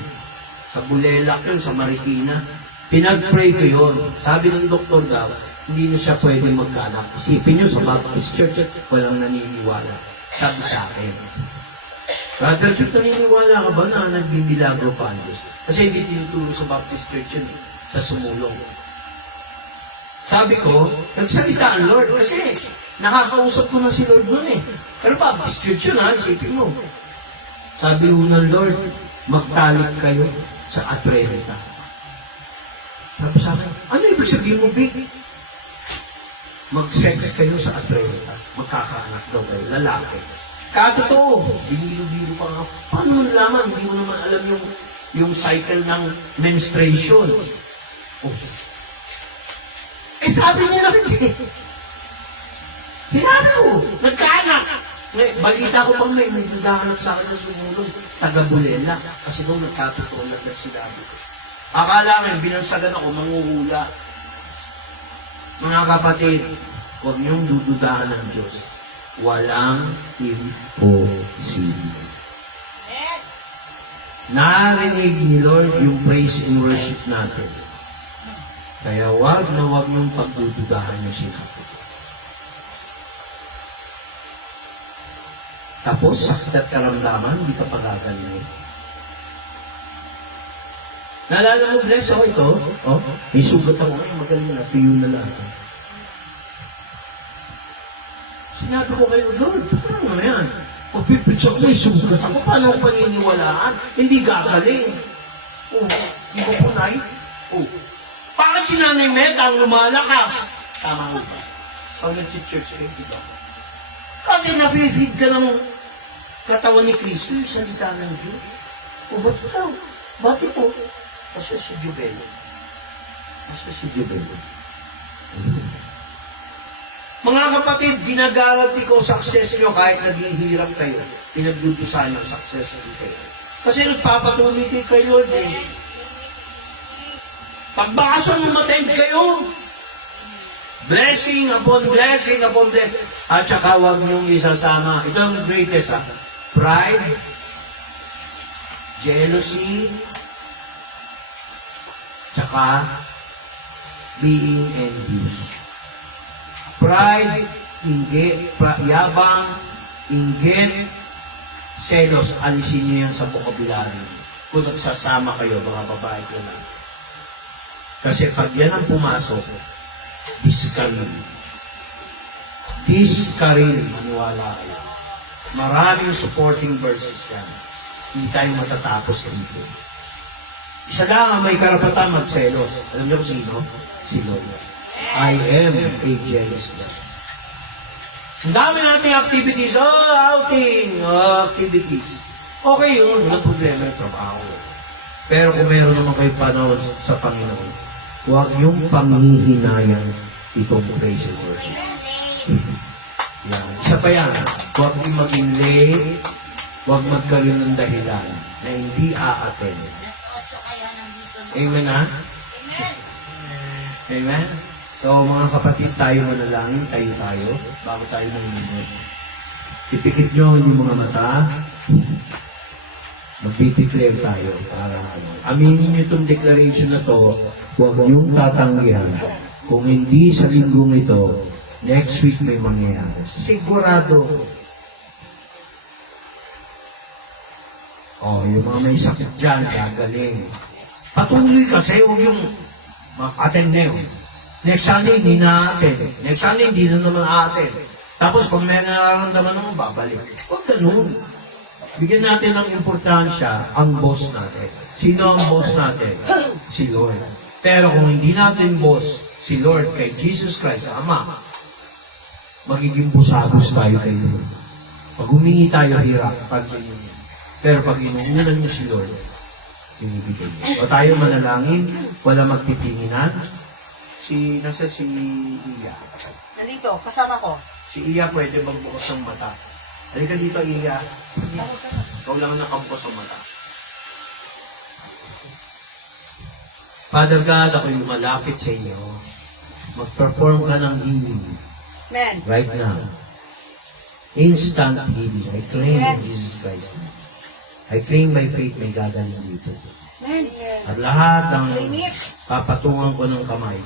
Sa Bulelak yun, sa Marikina. Pinag-pray ko yun. Sabi ng doktor daw, hindi na siya pwede magkaanak. Isipin nyo, sa Baptist Church, walang naniniwala. Sabi sa akin, Brother Church, naniniwala ka ba na nagbibilagro pa ang Diyos? Kasi hindi tinuturo sa Baptist Church yun, sa Sumulong. Sabi ko, nagsalita ang Lord kasi nakakausap ko na si Lord nun eh. Pero Baptist Church yun ha, isipin mo. Sabi ko ng Lord, magtalik kayo sa Atrevita. Tapos sa akin, ano ibig sabihin mo, Big? Mag-sex kayo sa Atrevita. Magkakaanak daw kayo, lalaki. Katotoo, binilo-bilo pa nga. Paano mo nalaman? Hindi mo naman alam yung yung cycle ng menstruation. Oh. Eh, sabi niya naman eh. Sinabi ko, nagkaanak. Balita ko pang may naghahanap sa akin ng sumulong, taga-Bulela. Kasi nung nagkatotoo na sinabi ko. Akala nga, binansagan ako, manghuhula. Mga kapatid, huwag niyong dududahan ng Diyos. Walang imposible. Narinig ni Lord yung praise and worship natin. Kaya wag niyong pagdududahan yung sinabi. Tapos, sakit at karamdaman, hindi ka pagagaling. Naalala mo, Bless, ito, may sugat ako, magaling na, tuyo na lang. Sinabi ko kayo, Lord, paano na yan? Pagpipitsa ko, may sugat ako, paano ako paniniwalaan? Hindi gagaling. Di ba punay? Bakit si Nanay Meta ang lumalakas? Tama mo ba? Pag nag-church kayo, di ba? Kasi napifeed ka ng katawan ni Kristo, yung salita ng Diyos. Ba't ikaw? Ba't ito? Kasi si Jubelo. Mga kapatid, ginagaranti ko success nyo kahit naghihirap kayo. Pinagdudusahan ng success nyo kayo. Kasi nagpapatuloy kayo kay Lord eh. Pagbasa mo matend kayo. Blessing upon blessing upon blessing. At saka huwag niyong isasama. Ito ang greatest ha. Pride, jealousy, tsaka being envious. Pride, yabang, inggit, selos, alisin niyo yan sa vocabulary. Kung nagsasama kayo, mga babae ko lang. Kasi pag yan ang pumasok, diskaril. Diskaril, maniwala kayo. Maraming supporting verses yan. Hindi tayo matatapos dito. Isa lang ang may karapatan magselos. Alam niyo kung sino? Si Lord. I am a jealous God. Ang dami nating activities. Outing. Activities. Okay yun. Walang problema yung trabaho. Pero kung meron naman kayo panahon sa Panginoon, huwag yung panghihinayang itong praise and worship. Yan. Isa pa yan. Huwag yung maging late. Huwag magkaroon ng dahilan na hindi a-attend. Amen ha? Amen? So mga kapatid, tayo manalangin, tayo, bago tayo nanginit. Ipikit nyo yung mga mata. Mag-declare tayo para aminin nyo itong declaration na to, huwag nyong tatanggihan. Kung hindi sa linggong ito, next week may mangyayari. Sigurado. Yung mga may sakit dyan, gagaling. Patuloy kasi, huwag yung attend na yun. Next Sunday, hindi na attend. Next Sunday, hindi na naman attend. Tapos, pag may nararamdaman naman, babalik. Huwag ganun. Bigyan natin ng importansya ang boss natin. Sino ang boss natin? Si Lord. Pero kung hindi natin boss, si Lord, kay Jesus Christ, Ama, magiging busagos tayo kay Lord. Pag humingi tayo, hirap. Pero pag inuunan niyo si Lord, binibigay niyo. O tayo manalangin, wala magtitinginan. Nasa si Iya. Nandito, kasama ko. Si Iya pwede magbukas ng mata. Halika dito, Iya. Ikaw lang nakabukas ang mata. Father God, ako'y lumalapit sa inyo. Mag-perform ka ng healing. Amen. Right now. Instant healing. I claim in Jesus Christ. I claim by faith may gagaling dito. Amen. At lahat ng papatungan ko ng kamay,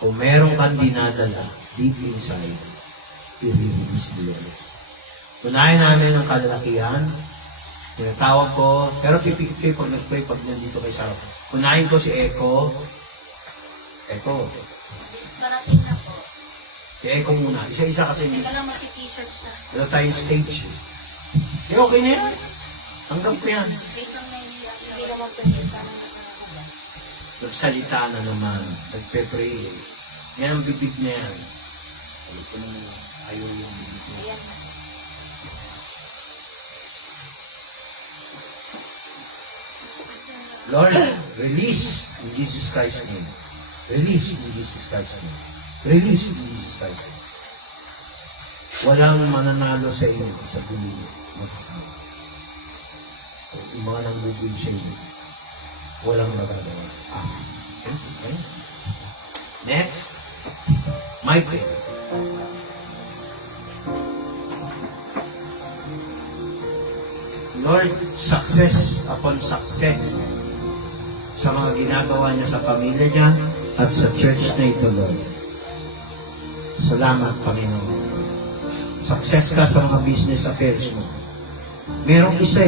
kung meron kang dinadala deep inside, i-release mo yan. Unahin namin ang kalalakihan. Tinatawag ko, pero pipikit kayo pag nag-pray, pag nandito kay Sarah. Unahin ko si Eko. Eko. Parating na po. Si Eko muna. Isa-isa kasi Teka lang, mag-t-shirt siya. wala tayong stage. Okay na yan. Tanggap ko yan. Wait lang na hindi naman Nagsalita na naman. Nagpe-pray. Yan ang bibig na yan. Ayaw yung bibig na yan. Lord, release in Jesus Christ's name. Release in Jesus Christ's name. Release in Jesus Christ's name. Walang mananalo sa inyo sa bulilit. Yung mga nanggugil sa inyo, walang magagawa. Okay? Next, Michael. Lord, success upon success sa mga ginagawa niya sa pamilya niya at sa church na ito, Lord. Salamat, Panginoon. Success ka sa mga business affairs mo. Merong isa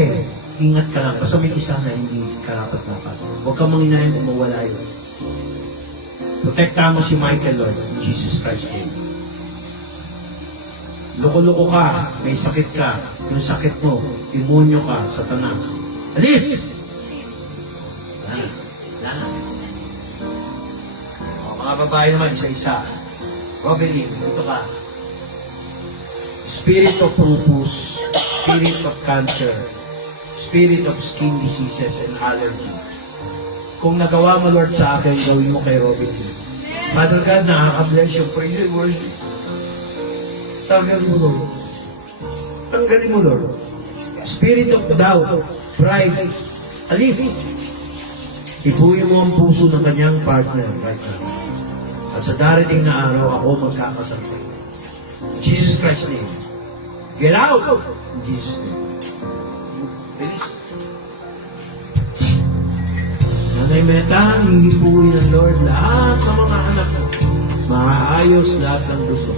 ingat ka lang. Basta may isa na hindi karapat-dapat. Huwag kang manginahin kung mawala yun. Protekta mo si Michael, Lord, in Jesus Christ's name. Loko-loko ka, may sakit ka, yung sakit mo, demonyo ka, satanas. Alis! Lana. O, mga babae naman, isa-isa. Robelin, dito ka. Spirit of lupus, spirit of cancer, spirit of skin diseases and allergy. Kung nagawa mo, Lord, sa akin, gawin mo kay Robelin. Father God, nakaka-bless yung praise and worship. Tanggalin mo, Lord. Tanggalin mo, Lord. Spirit of doubt, pride, alis. Ibuhin mo ang puso ng kanyang partner right now. At sa darating na araw, ako magkakasal sa iyo. In Jesus Christ's name. Get out! In Jesus' name. Release. Nanay Meta, hihipuin ng Lord lahat ng mga anak mo. Maayos lahat ng gusto.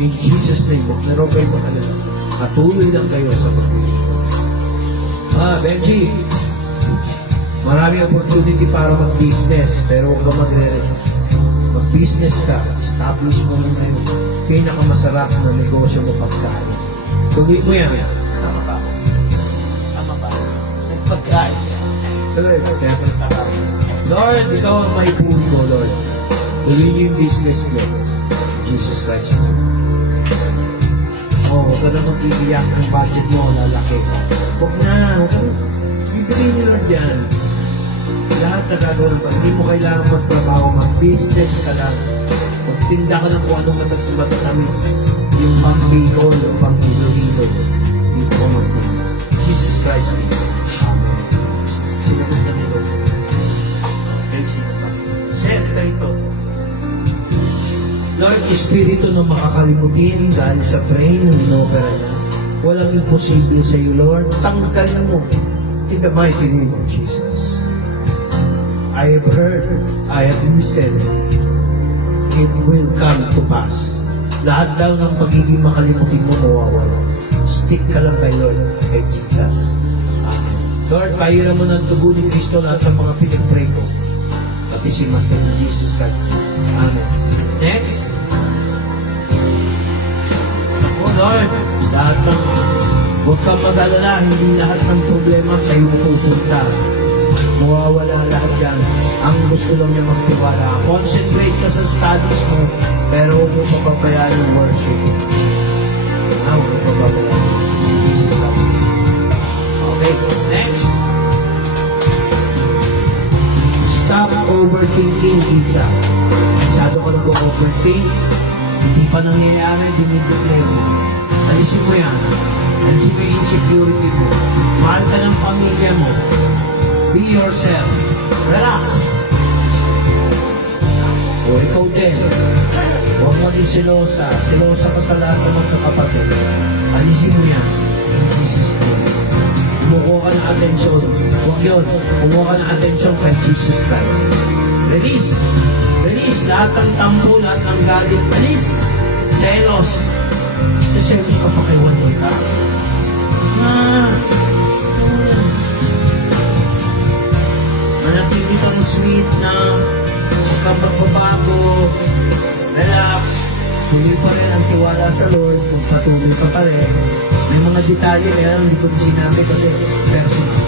In Jesus' name, meron kayo makalala. Patuloy lang kayo sa pagpili. Benji, marami opportunity para mag-business, pero huwag ka magre-resist. Mag-business ka, establish mo muna yung pinakamasarap na negosyo mo pagkain. Tuloy mo yan. Tama ba? Tama ba? Pagkain. Tuloy, Lord, ikaw ang maipuli ko, Lord. Tuloy niyo yung business mo. Jesus Christ. Huwag ka na mag-iiyak ng budget mo, lalaki. Huwag na. Bibigay niyo lang dyan. Lahat na gagawin pa. Hindi mo kailangan magtrabaho, mag-business ka lang. Magtinda ka ng kung anong matatamis. Yung pang-bigol, yung pang-hilo-hilo. Dito ko magtinda. Jesus Christ. Amen. Sinagot na nito. Okay, sino pa? Sir, ito. Lord, Espiritu na makakalimutin dahil sa train ng inopera niya. Walang imposible sa iyo, Lord. Tanggalin mo. In the mighty name of Jesus. I have heard, I have listened. It will come to pass. Lahat daw ng pagiging makalimutin mo mawawala. Stick ka lang kay Lord, kay Jesus. Amen. Lord, pahiram mo ng tubo ni Kristo lahat ng mga pinag-pray ko. Pati si Master Jesus Christ. Amen. Next. Ako, Lord, lahat ng, huwag kang mag-alala, hindi lahat ng problema sa iyo pupunta. Mawawala lahat yan. Ang gusto lang niya magtiwala. Concentrate ka sa studies mo, pero huwag mo papabayaan yung worship. Huwag mo papabayaan. Okay, next. Stop overthinking, Isa. Masyado ka nag-overthink. Hindi pa nangyayari, dinideclare mo. Alisin mo yan. Alisin mo yung insecurity mo. Mahal ka ng pamilya mo. Be yourself. Relax. O ikaw din. Huwag maging silosa. Silosa ka sa lahat ng magkakapatid. Alisin mo yan. Jesus name. Kumukuha ka ng atensyon. Huwag yun. Kumukuha ka ng atensyon kay Jesus Christ. Release. Release lahat ng tambo, lahat ng galit. Release. Selos. Selos ka pa kay Wonder ka. Manatili kang sweet na huwag kang magbabago. Relax. Tuloy pa rin ang tiwala sa Lord kung patuloy ka pa rin. May mga detalye na yan, hindi ko sinabi kasi personal.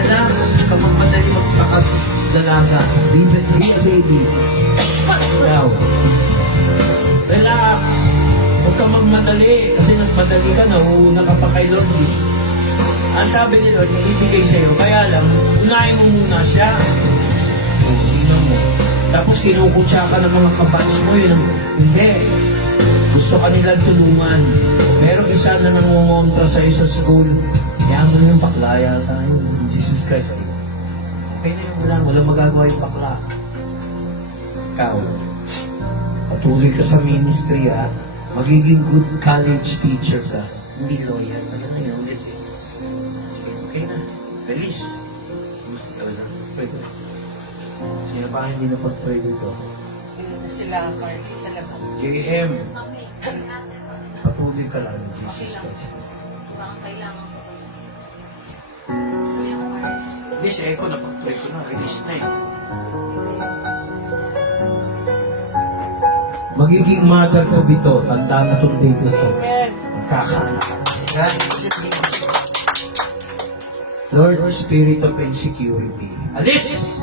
Relax. Huwag kang magmadali magpakadalaga. Be a baby. Now. Relax. Huwag kang magmadali kasi nagmadali ka, nauuna ka pa kay Lord. Ang sabi ni Lord, ibigay sa'yo. Kaya lang, unahin mo muna siya. Tingnan mo. Tapos kinukutsa ka ng mga kabats mo. Yun ang, hindi. Gusto ka nilang tulungan. Pero isa na nangungontra sa'yo sa school. Kaya mo yung baklaya tayo. Jesus Christ. Okay na yun, walang magagawa yung bakla. Ikaw, patuloy ka sa ministry, ha? Magiging good college teacher ka. Hindi lawyer. Ano na yun ulit eh. Okay na. Release. Mas talaga. Pwede. Sino pa hindi na pag-pray dito? Sila, Mark, sa labas. JM, patuloy ka lang. Jesus Christ. Baka kailangan ko. Hindi, si Echo na pag-pray ko na. Release na eh. Magiging mother ko dito. Tanda na itong date na ito. Magkakaanak ka. Lord, Spirit of Insecurity. Alis!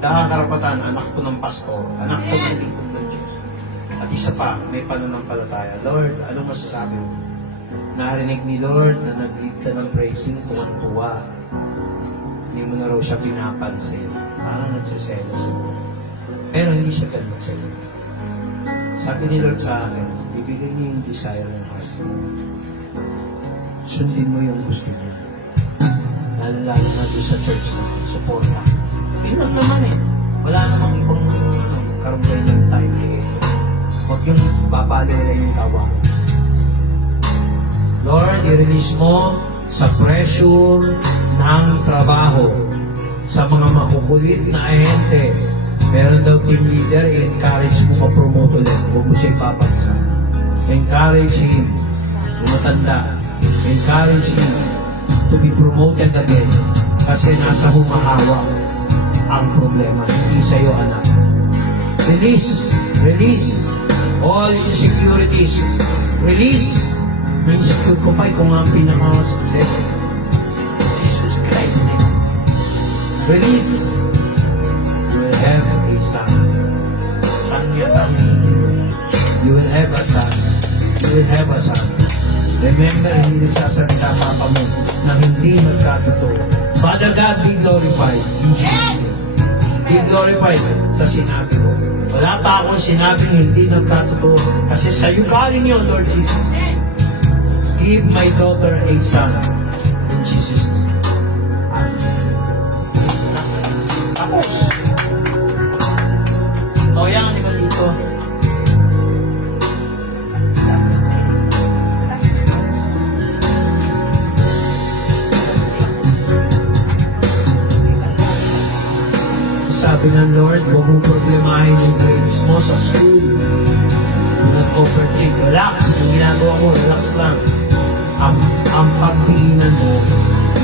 Dahang karapatan, anak ko ng pastor, anak ko ng lingkod ng Diyos. At isa pa, may pananampalataya. Lord, anong masasabi mo? Narinig ni Lord na nag-lead ka ng praising, tuwan-tuwa. Hindi mo na raw siya pinapansin. Parang nagsiselos. Pero hindi siya ganun sa'yo. Sabi ni Lord sa akin, ibigay niya yung desire ng heart. Sundin mo yung gusto niya. Lalo-lalo na doon sa church na suporta. Yun lang naman eh. Wala namang ibang karumpay ng time eh. Huwag yung babali nila yung tawa. Lord, i-release mo sa pressure ng trabaho sa mga makukulit na ahente. Meron daw team leader, i-encourage mo ma-promote ulit. Huwag mo siya ipapagsa. Encourage him. Tumatanda. Encourage him to be promoted again. Kasi nasa humahawa ang problema. Hindi sa'yo, anak. Release. Release. All insecurities. Release. Insecure ko pa kung ang pinaka-success. Jesus Christ. Release. You will have a son. Son yatang you will have a son. You will have a son. Remember, hindi nagsasalita papa mo na hindi nagkatotoo. Father God, be glorified in Jesus' name. Be glorified sa sinabi ko. Wala pa akong sinabing hindi nagkatotoo. Kasi sa iyo galing yun, Lord Jesus. Give my daughter a son. In Jesus' name. Tapos. O yan, di ba dito? Sabi ng Lord, huwag mong problemahin yung grades mo sa school. Do not overthink. Relax. Yung ginagawa mo, relax lang. Ang pagdiinan mo,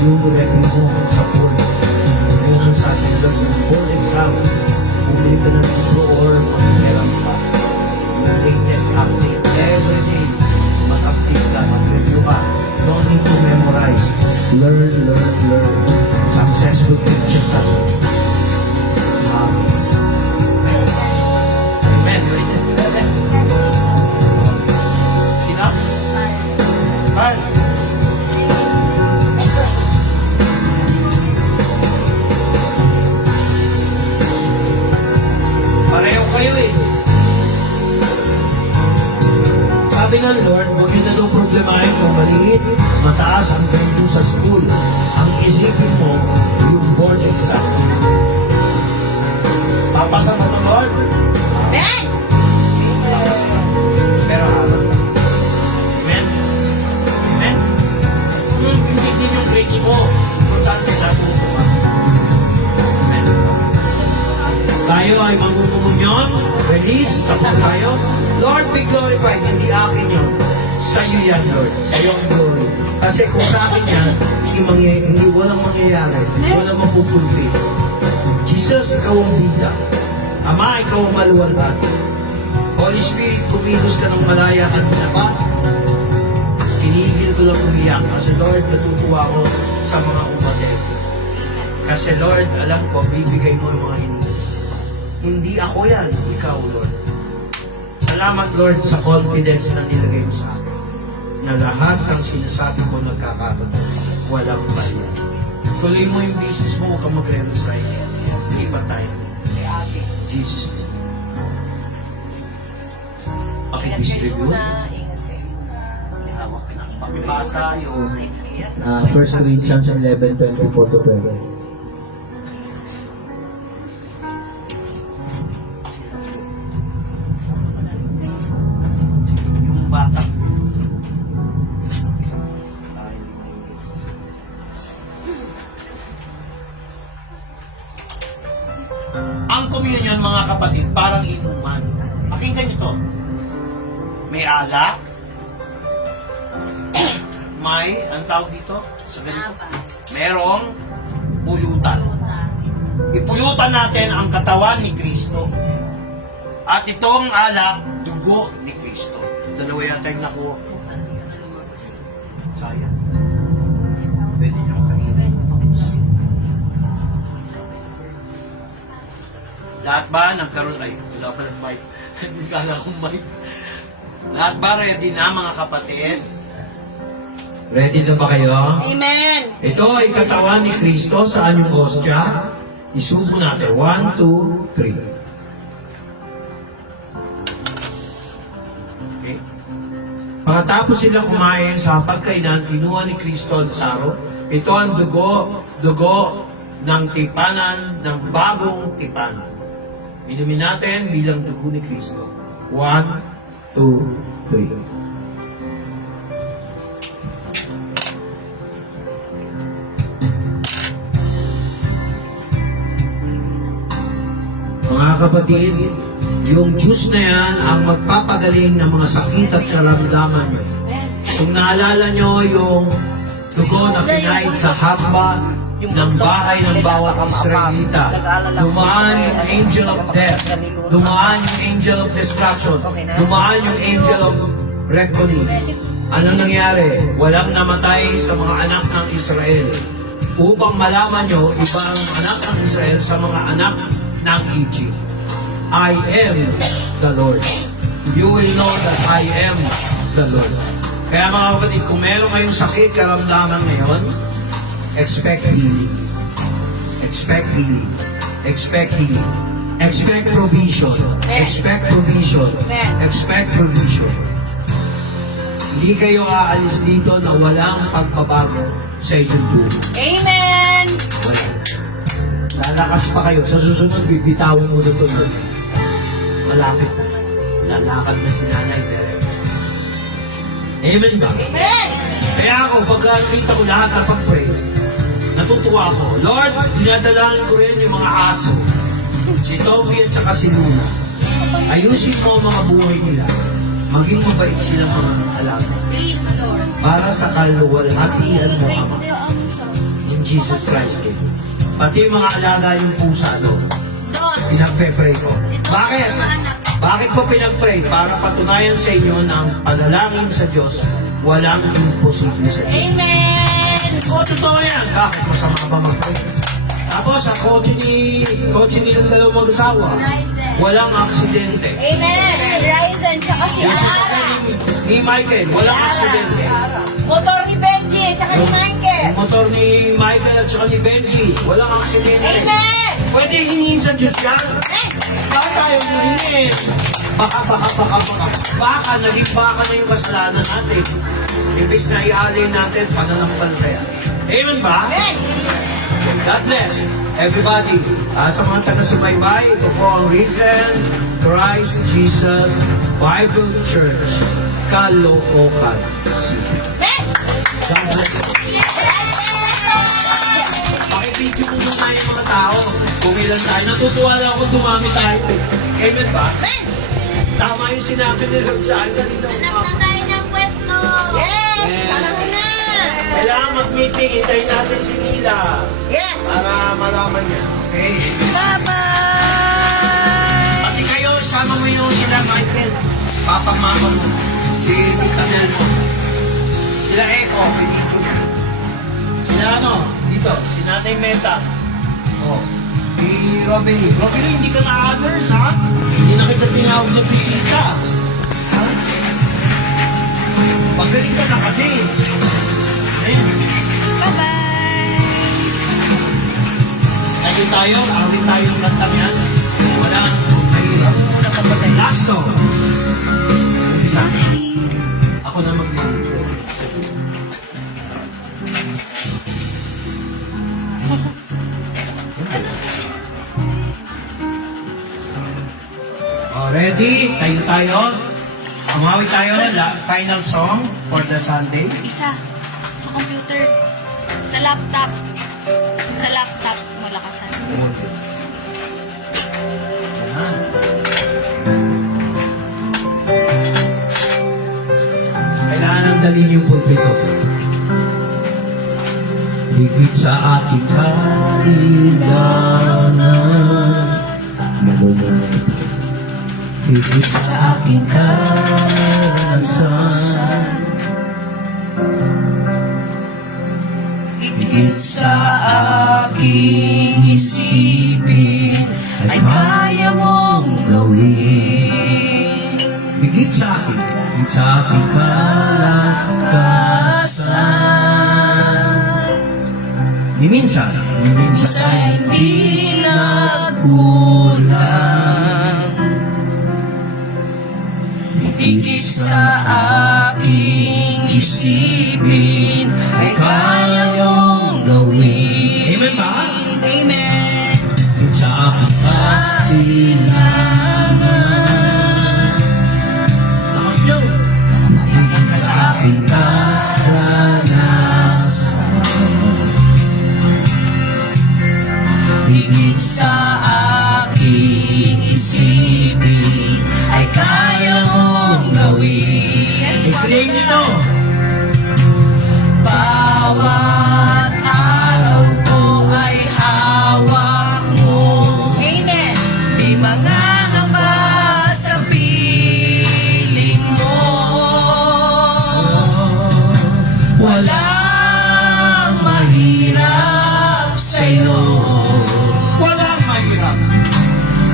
yung record mo sa board. Ngayon ang sabi ng Lord, yung board exam, bumili ka ng libro or mag-meron pa. Yung latest update every day. Mag-update ka, mag-review ka. Don't need to memorize. Learn, learn, learn. Successful picture ka. Amen. Sino? Mark. Pareho kayo eh. Sabi ng Lord, huwag yun na daw problemahin kung maliit, mataas ang grade mo sa school. Ang isipin mo, yung board exam. Papasa mo ito, Lord? Amen! Pero harap lang. Amen? Amen? Hindi din yung grades mo. Importante natuto ka. Amen? Tayo ay mangumunyon, release, tapos tayo. Lord, be glorified. Hindi akin yun. Sa iyo yan, Lord. Sa iyo ang glory. Kasi kung sa akin yan, hindi walang mangyayari. Walang mapupulfil. Jesus, ikaw ang bida. Ama, ikaw ang maluwalhati. Holy Spirit, kumilos ka ng malaya kanina pa. Pinigil ko lang umiyak kasi Lord, natutuwa ko sa mga umatel. Kasi Lord, alam ko, bibigay mo ang mga hiningi. Hindi ako yan, ikaw, Lord. Salamat, Lord, sa confidence na nilagay mo sa akin. Na lahat ng sinasabi ko nagkakatotoo. walang bayad. Tuloy mo yung business mo, huwag kang magre-resign. Iba tayo. Jesus. Ingat kayo Pakibis-review. na. Ingat kayo na. Pakibasa yung 1 Corinthians 11:24-20. Yung bata. ang communion, mga kapatid, parang inuman. Pakinggan nyo to. May alak. May, ang tawag dito? Sa ganito. Merong pulutan. Ipulutan natin ang katawan ni Kristo. At itong alak, dugo ni Kristo. Dalawa yata yung nakuha. Sayang. Pwede nyo kanina. Lahat ba nagkaroon? Ay, wala pa ng mic. Hindi kala akong mic. Lahat ba ready na, mga kapatid? Ready na ba kayo? Amen. Ito ay katawan ni Kristo. Saan yung hostya? Isubo natin. 1, 2, 3. Okay? Pagkatapos sila kumain sa pagkainan, kinuha ni Kristo ang saro. Ito ang dugo ng tipanan, ng bagong tipan. Inumin natin bilang dugo ni Kristo. 1, 2, 3. Mga kapatid, yung juice na yan ang magpapagaling ng mga sakit at karamdaman nyo. Kung naalala nyo yung dugo na pinahid sa hamba ng bahay ng bawat Israelita, dumaan yung angel of death, dumaan yung angel of destruction, dumaan yung angel of reckoning. Ano nangyari? Walang namatay sa mga anak ng Israel. Upang malaman nyo, ibang anak ng Israel sa mga anak ng Egypt. I am the Lord. You will know that I am the Lord. Kaya mga kapatid, kung meron kayong sakit, karamdaman ngayon, expect healing. Expect healing. Expect healing. Expect provision. Expect provision. Expect provision. Hindi kayo aalis dito na walang pagbabago sa inyong buhay. Amen. Wala. Lalakas pa kayo. Sa susunod, bibitawin mo na ito. Malapit na. Lalakad na si Nanay Tere. Amen ba? Amen. Kaya ako, pagka nakita ko lahat na pag-pray, natutuwa ako. Lord, dinadalahan ko rin yung mga aso. Si Toby at saka si Luna. Ayusin mo ang mga buhay nila. Maging mabait silang mga alaga. Please, Lord. Para sa kaluwalhatian mo, Ama. In Jesus Christ name. Pati yung mga alaga yung pusa doon. Dos. Pinagpe-pray ko. Ito, Bakit? mga anak. Bakit ko pinag-pray? Para patunayan sa inyo na ang panalangin sa Diyos, walang imposible sa Diyos. Amen. O, totoo yan. Bakit? Masama ba mag-pray? Tapos, ang kotse nilang dalawang mag-asawa, walang aksidente. Amen. Ryzen, tsaka si Yung sasakyan ni Michael, walang aksidente. Motor ni Benji, tsaka ni Michael. Yung motor ni Michael at saka ni Benji, walang aksidente. Amen. Pwede hingin sa Diyos yan? Bakit tayo hingin? Baka, naging baka na yung kasalanan natin. Ibig na ialay natin, pananampalataya. Amen ba? Amen. God bless everybody. Sa mga taga-subaybay, ito po ang Risen Christ Jesus Bible Church, Caloocan City. God bless you. Pakibidyo mo muna yung mga tao. Kumilan tayo. Natutuwa lang ako dumami tayo. Amen ba? Tama yung sinabi ni Lord sa akin kanina. Anak na tayo ng pwesto. Yes. Yes. Alam mo na. Kailangan mag-meeting. Hintayin natin si Nila Yes. para malaman niya. Okay? Bye-bye. Pati kayo, sama mo yung sila, Michael. Papa, mama mo. Si Tita Mel mo. Sila Eko, pinito mo. Sila ano, dito, si Nanay Meta. Oh, si Robiny. Robiny, hindi ka na-others, ha? Hindi na kita tinawag na bisita. Ha? Magaling ka na kasi. Ayan. Bye-bye! Tayo tayo, awit tayo ng kantang yan. Walang mahirap. Last song. Isa. Ako na mag-lead. Ready? Tayo tayo. Umawi tayo. Final song for the Sunday. Isa. Sa computer. Sa laptop. Sa laptop. Malakasan. Kailangan ang dalhin yung pulpito. Higit sa aking kailangan. Malulunod. Higit sa aking karanasan. Higit sa aking isipin ay kaya mong gawin. Higit sa aking kalakasan. Ni minsan hindi nagkulang. Higit sa aking isipin ay kaya mong gawin. Amen ba? Amen. Higit sa aking kailangan. Lakas nyo. Higit sa aking karanasan. Higit sa aking isipin ay kaya mong gawin. I-claim nyo to. Bawat araw ko ay hawak mo. Amen. Di mangangamba sa piling mo. Walang mahirap sa'yo. Walang mahirap.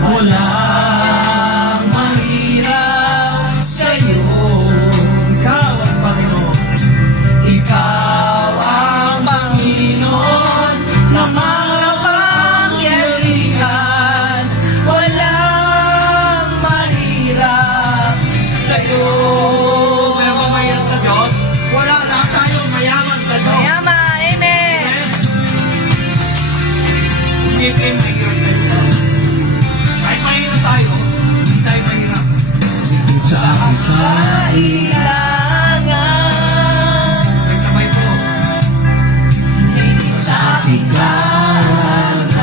Walang mahirap sa'yo. Ikaw ang Panginoon. Ikaw ang Panginoon na makapangyarihan. Walang mahirap sa'yo. Meron bang mahirap sa Diyos? Wala. Lahat tayo mayaman sa Diyos. Yama. Amen. Hindi kayo mahirap na Diyos. Kahit mahirap tayo, hindi tayo mahirap. Higit sa aking kailangan. Nagsabay po. Higit sa aking karanasan.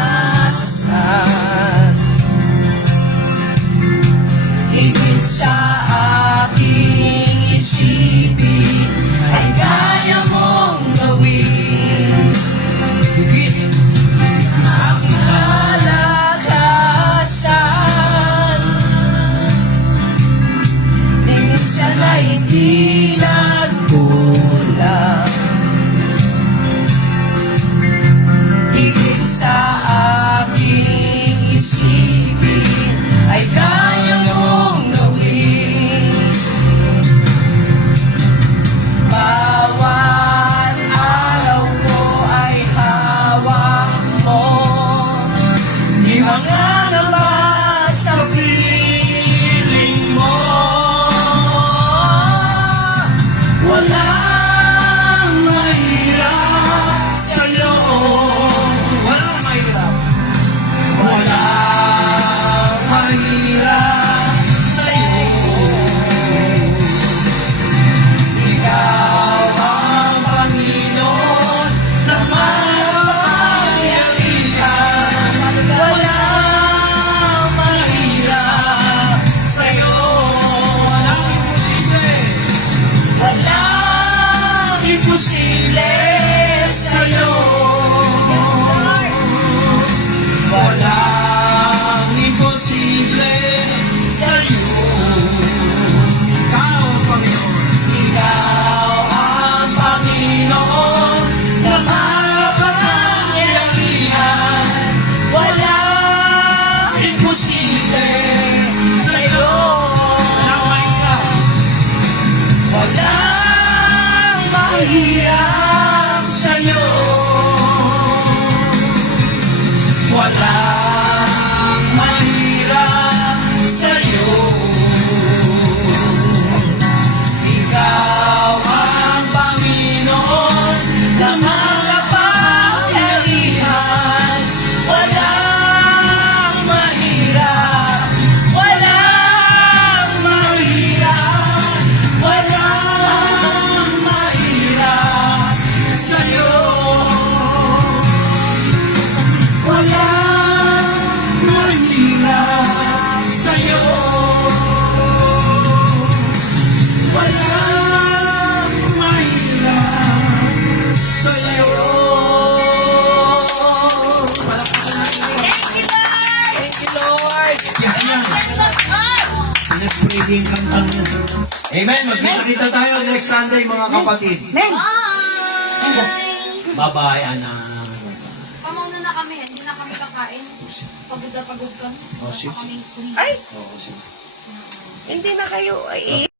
Higit sa aking isipin ay kaya mong gawin. Higit sa aking kalakasan. Minsan ay hindi nagkulang. Higit sa aking isipin ay kaya mong gawin. Bawat araw ko ay hawak mo. Di mangangamba sa piling mo. Walang mahirap sa'yo. Walang mahirap. Walang mahirap sa'yo. Ikaw ang Panginoon na makapangyarihan. Walang mahirap sa'yo. Walang imposible. Walang imposible sa'yo. Walang imposible sa'yo. Ikaw ang Panginoon. Ikaw ang Panginoon na makapangyarihan. Walang imposible sa'yo. Walang mahirap. Walang mahirap sa'yo. Kita-kita tayo next Sunday, mga kapatid. Men! Bye! Bye-bye, anak. Pamauna na kami, hindi na kami kakain. Pagod na pagod kami. Oh, sige. Kaming sleep. Ay! Oo, sige. Hindi na kayo. Ay,